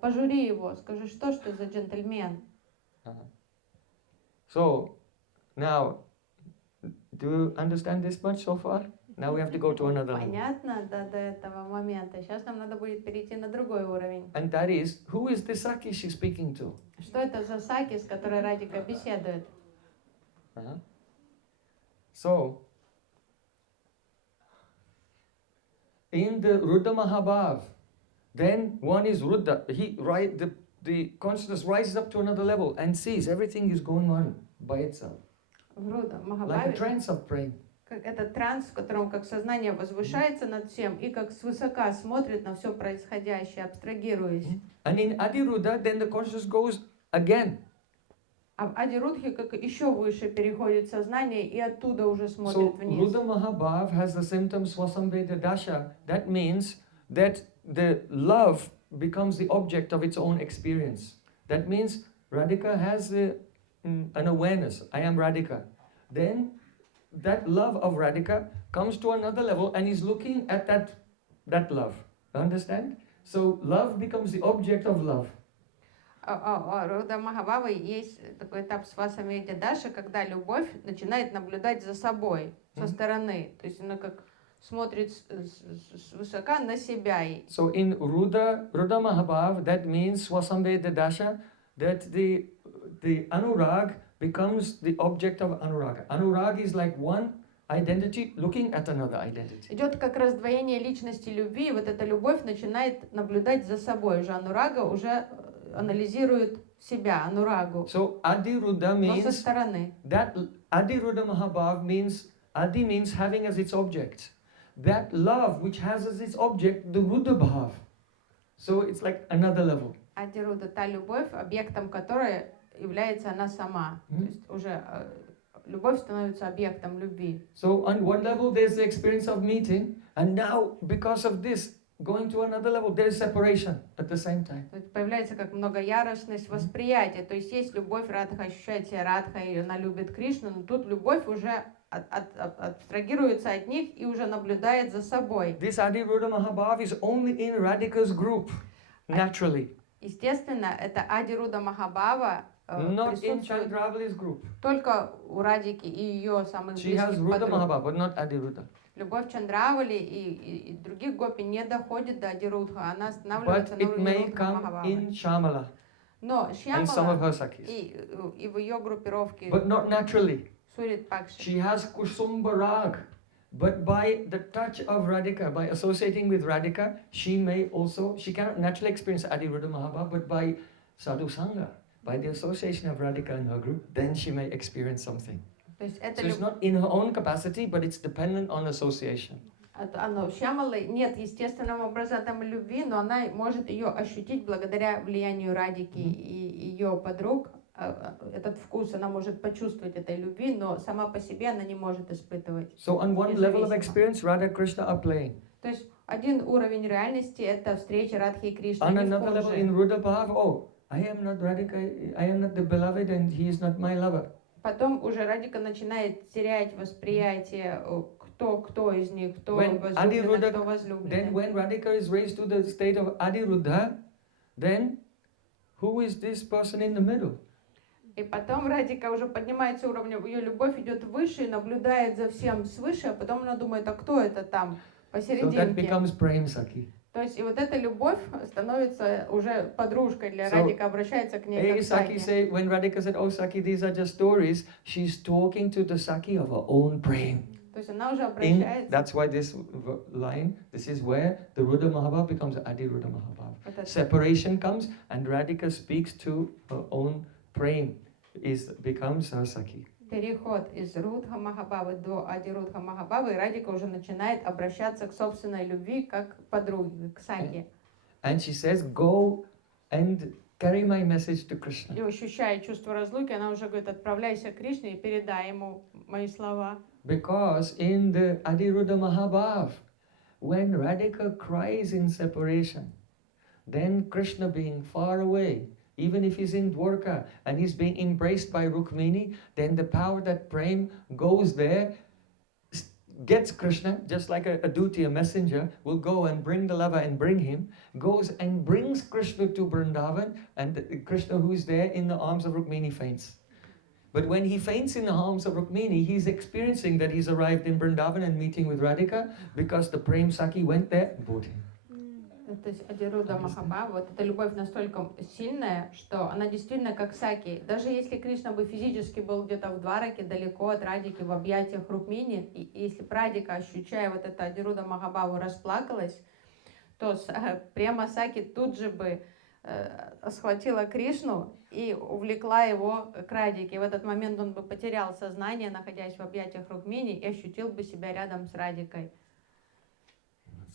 пожури его, скажи, что ж ты за джентльмен. So, now, do you understand this much so far? Now we have to go to another level. Понятно до этого момента. Сейчас нам надо будет перейти на другой уровень. And that is, who is this Saki she's speaking to? Что это за Саки, с которой Радика беседует? So, in the Rudha Mahābhāva, then one is Rudha. The consciousness rises up to another level and sees everything is going on by itself. В Руда Like a Махабхаве, trance of praying. как это транс, в котором как сознание возвышается над всем и как свысока смотрит на все происходящее, абстрагируясь. And in Adi-rudha, then the consciousness goes again. А в Ади-рудхе как еще выше переходит сознание и оттуда уже So смотрит вниз. Rudha Mahābhāva has the symptoms Swasamveda Dasha. That means that the love becomes the object of its own experience. That means Radhika has an awareness, I am Radhika. Then that love of Radhika comes to another level and is looking at that love. Understand? So love becomes the object of love. Руда Махабхавы есть такой этап с Васамведи Даша, когда любовь начинает наблюдать за собой со стороны. То есть она как смотрит свысока на себя. So in Rudha Mahābhāva, that means Swasamveda Dasha, that the Anuraga becomes the object of Anuraga. Anuraga is like one identity looking at another identity. Идет как раздвоение личности любви, и вот эта любовь начинает наблюдать за собой. Уже Анурага уже анализирует себя, Анурагу. So Adi-rudha Но со means стороны. that Adi-rudha Mahābhāva means Adi means having as its object. That love which has as its object the Rudha Bhav. So it's like another level. Adi-руда, та любовь, объектом которой является она сама. То есть уже любовь становится объектом любви. So on one level there's the experience of meeting, and now because of this going to another level there is separation at the same time. То есть появляется как многояростность восприятия. То есть есть любовь, Радха ощущает себя Радхой, и она любит Кришну, но тут любовь уже абстрагируется от них и уже наблюдает за собой. This Adi-rudha Mahābhāva is only in Radhika's group, naturally. Естественно, это Ади-руда Махабхава Not in присутствует Chandravali's group. только у Радики и ее самых She has близких Rudha подруг. Mahābhāva, but not Adi-rudha. Любовь Чандравали и других гопи не доходит до Ади-рudha, она останавливается But на it may уровне come Рудха in Shyamala Но and some of Шьямала her Sakis. и в ее группировке But not naturally. Сурит Пакши. She has Kusumba Rag. But by the touch of Radhika, by associating with Radhika, she cannot naturally experience Adi-rudha Mahābhāva, but by sadhu sangha, by the association of Radhika in her group, then she may experience something. То есть это So it's not in her own capacity, but it's dependent on association. У Шьямалы нет естественного образа там любви, но она может ее ощутить благодаря влиянию Радики и ее подруг. Этот вкус она может почувствовать этой любви, но сама по себе она не может испытывать. So on one level of experience, Radha and Krishna are playing. То есть один уровень реальности это встреча Радхи и Кришны. On another level, in Rudha Bhav, oh, I am not Radhika, I am not the beloved, and he is not my lover. Потом уже Радика начинает терять восприятие, кто из них, кто возлюбленный, кто возлюбленный. Then when Radhika is raised to the state of Adi-rudha, then who is this person in the middle? И потом Радика уже поднимается уровнем, ее любовь идет выше и наблюдает за всем свыше, а потом она думает, а кто это там посерединке? So that becomes Prem Sakhi. То есть и вот эта любовь становится уже подружкой для Радика, обращается к ней как Sakhi say, when Radhika said, oh Sakhi, these are just stories, she's talking to the Sakhi of her own Prem. То есть она уже обращается. That's why this line, this is where the Rudha Mahābhāva becomes Adi-rudha Mahābhāva. Separation comes and Radhika speaks to her own Prem, becomes her Sakhi. Переход из Рудха Махабхавы до Ади-рudha Mahābhāva, и Радика уже начинает обращаться к собственной любви как к подруге, к Саке. And she says, go and carry my message to Krishna. И ощущая чувство разлуки, она уже говорит, отправляйся к Кришне и передай ему мои слова. Because in the Adi-rudha Mahābhāva, when Radhika cries in separation, then Krishna being far away, even if he's in Dwarka and he's being embraced by Rukmini, then the power that Prem goes there, gets Krishna, just like a duty, a messenger, will go and bring the lover and bring him, goes and brings Krishna to Vrindavan, and Krishna who is there in the arms of Rukmini faints. But when he faints in the arms of Rukmini, he's experiencing that he's arrived in Vrindavan and meeting with Radhika, because the Prem Sakhi went there and brought him. То есть Ади-рudha Mahābhāva, вот эта любовь настолько сильная, что она действительно как Саки. Даже если Кришна бы физически был где-то в Двараке, далеко от Радики, в объятиях Рукмини, и если бы Радика, ощущая вот это Ади-rudha Mahābhāva, расплакалась, то Према Саки тут же бы схватила Кришну и увлекла его к Радике. И в этот момент он бы потерял сознание, находясь в объятиях Рукмини, и ощутил бы себя рядом с Радикой.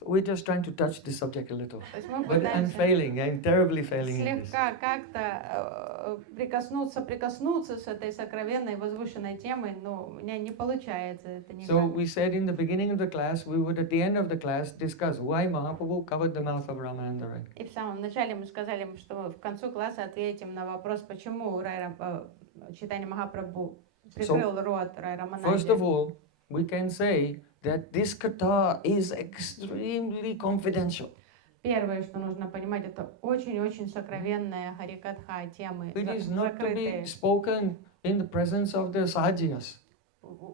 So we're just trying to touch this subject a little, but I'm failing. I'm terribly failing in this. Слегка как-то прикоснуться с этой сокровенной, возвышенной темой, но у меня не получается это никак. So we said in the beginning of the class, we would at the end of the class discuss why Mahāprabhu covered the mouth of Ramananda. Right? И в самом начале мы сказали, что мы в концу класса ответим на вопрос, почему Чайтанья Махапрабху прикрыл рот Рай Рамананде. First of all, we can say that this katha is extremely confidential. Первое, что нужно понимать, это очень-очень сокровенная харикатха темы, It is not to be закрытые. spoken in the presence of the sadhyas.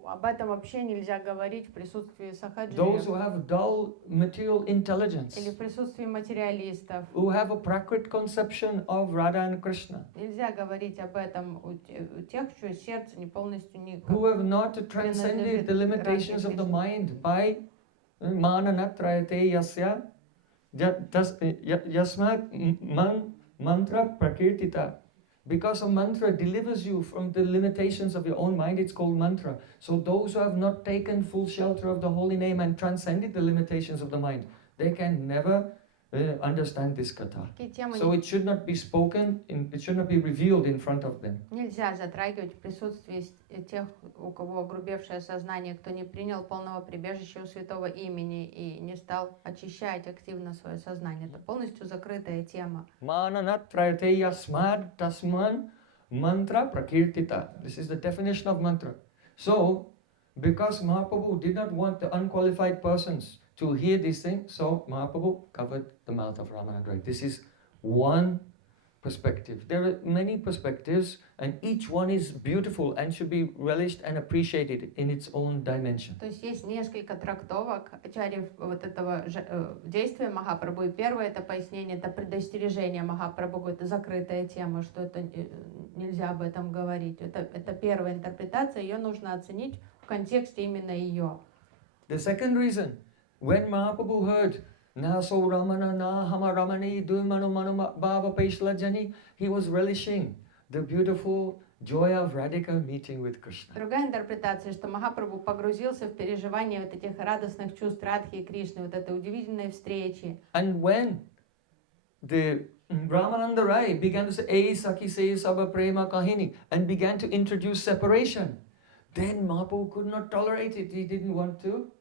Об этом вообще нельзя говорить в присутствии Those who сахаджиев have dull material intelligence, или в присутствии материалистов. who have a prakrit conception of Radha and Krishna, Нельзя говорить об этом у тех, чье сердце не полностью не who have not transcended the limitations of the mind by mananatrayate yasya yasmat mantra prakirtita. Because a mantra delivers you from the limitations of your own mind, it's called mantra. So those who have not taken full shelter of the holy name and transcended the limitations of the mind, they can never understand this katha. So it should not be spoken, it should not be revealed in front of them. Нельзя затрагивать в присутствии тех, у кого огрубевшее сознание, кто не принял полного прибежища у святого имени и не стал очищать активно свое сознание. Это полностью закрытая тема. Mananatrayate yasmad tasman mantra prakirtita. This is the definition of mantra. So, because Mahāprabhu did not want the unqualified persons to hear these things, so Mahāprabhu covered the mouth of Ramananda. This is one perspective. There are many perspectives, and each one is beautiful and should be relished and appreciated in its own dimension. То есть есть несколько трактовок ачарьев вот этого действия Махапрабху. И первое это пояснение, это предостережение Махапрабху, это закрытая тема, что это нельзя об этом говорить. Это первая интерпретация, ее нужно оценить в контексте именно ее. The second reason, when Mahaprabhu heard Naso Ramana Na Hama Ramani Dumano Manu Bhava Paishlajani, he was relishing the beautiful joy of radical meeting with Krishna. Другая интерпретация, что Махапрабху погрузился в переживание вот этих радостных чувств Радхи и Кришны, вот этой удивительной встречи. And when the Ramananda Rai began to say, "Ei Sakhi Se Saba Prema Kahini," and began to introduce separation, then Mahaprabhu could not tolerate it. He didn't want to.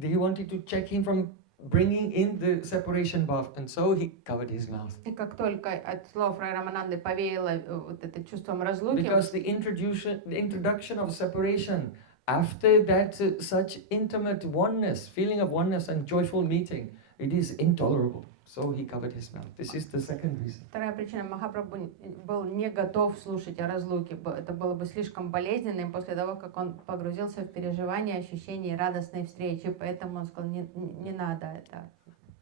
He wanted to check him from bringing in the separation bhav, and so he covered his mouth. И как только от слов Рай Рамананды повеяло вот это чувством разлуки, Because the introduction of separation after that such intimate oneness, feeling of oneness and joyful meeting, it is intolerable. So he covered his mouth. This is the second reason. вторая причина, Махапрабху был не готов слушать о разлуке. Это было бы слишком болезненным после того, как он погрузился в переживание ощущений радостной встречи. Поэтому он сказал, не надо это.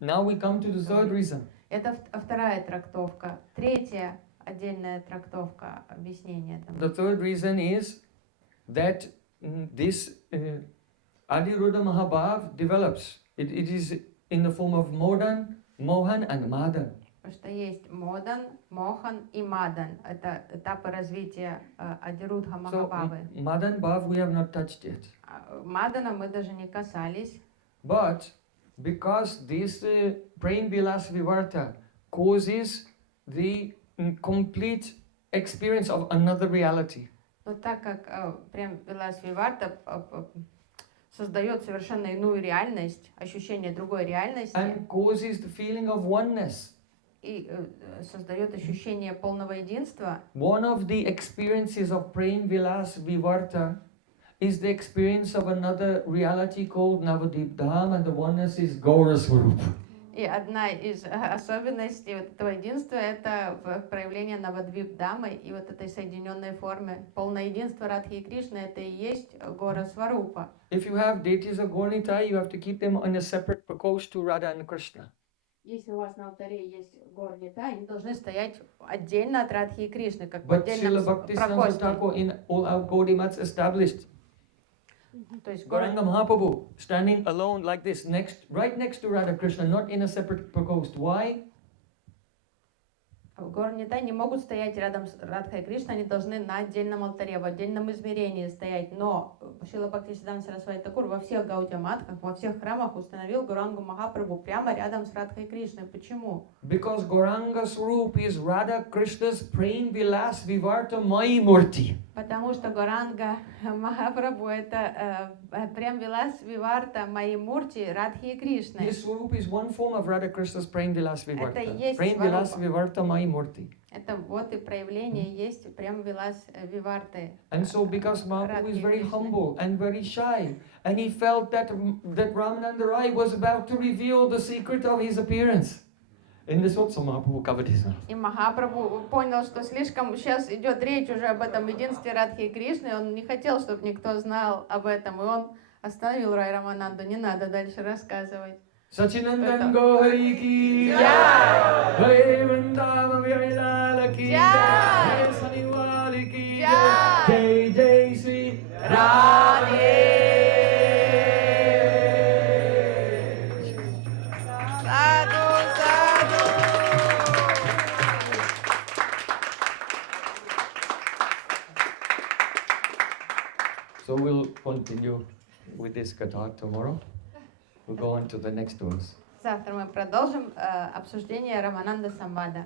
Now we come to the third reason. Это вторая трактовка. Третья отдельная трактовка объяснения этому. The third reason is that this Adi-rudha Mahābhāva develops. It is in the form of Mohan and Madan. Потому что есть Модан, Мохан и Мадан. Это этапы развития Adi-rudha Mahābhāvы. So Madan Bhav we have not touched yet. Мадана мы даже не касались. But because this Prema-vivarta causes the complete experience of another reality. Но так как Prema-vivarta создает совершенно иную реальность, ощущение другой реальности, And causes the feeling of oneness. и создает ощущение полного единства. One of the experiences of Prema-vivarta is the experience of another reality called Navadip Dham, and the oneness is Gaura Swarupa. И одна из особенностей вот этого единства это проявление Навадвип Дамы и вот этой соединенной формы. Полное единство Радхи и Кришны это и есть Гора Сварупа. If you have deities of Gaurnitai, you have to keep them on a separate prakosh to Radha and Krishna. Если у вас на алтаре есть горнита, Они должны стоять отдельно от Радхи и Кришны, как в But отдельном Srila Bhakti прокосте. Thakur in all our Gaudiya Mats established То есть Gauranga Mahāprabhu standing alone like this, right next to Radha Krishna, not in a separate prakost. Why? Горнита не могут стоять рядом с Радхой и Кришной, они должны на отдельном алтаре, в отдельном измерении стоять. Но Шрила Бхактисиддханта Сарасвати Тхакур во всех гаудия-матках, во всех храмах установил Gauranga Mahāprabhu прямо рядом с Радхой и Кришной. Почему? Because Gauranga Swarup is Radha Krishna's Prema-vivarta Mai Murti. Потому что Гуранга Махапрабху это Prema-vivarta Mai Murti Радхи и Кришны. His Swarup is one form of Radha Krishna's Prema-vivarta. Это и есть Prema-vivarta Mai Murti. Это вот и проявление есть Prema-vivarta. And so because Mahaprabhu is very humble and very shy, and he felt that Ramananda Rai was about to reveal the secret of his appearance. In this also Mahaprabhu covered his mouth. И Махапрабху понял, что слишком сейчас идет речь уже об этом единстве Радхи и Кришны, он не хотел, чтобы никто знал об этом, и он остановил Рай Рамананду, не надо дальше рассказывать. Sachinandan Gauri ki jai, Jai Vrindavan Bihari Lal ki jai, Jai Saniwali ki jai, Jai Jai Śrī Rāya. So we'll continue with this katha tomorrow. We'll go on to the next verse. Завтра мы продолжим обсуждение Рамананда Самвада.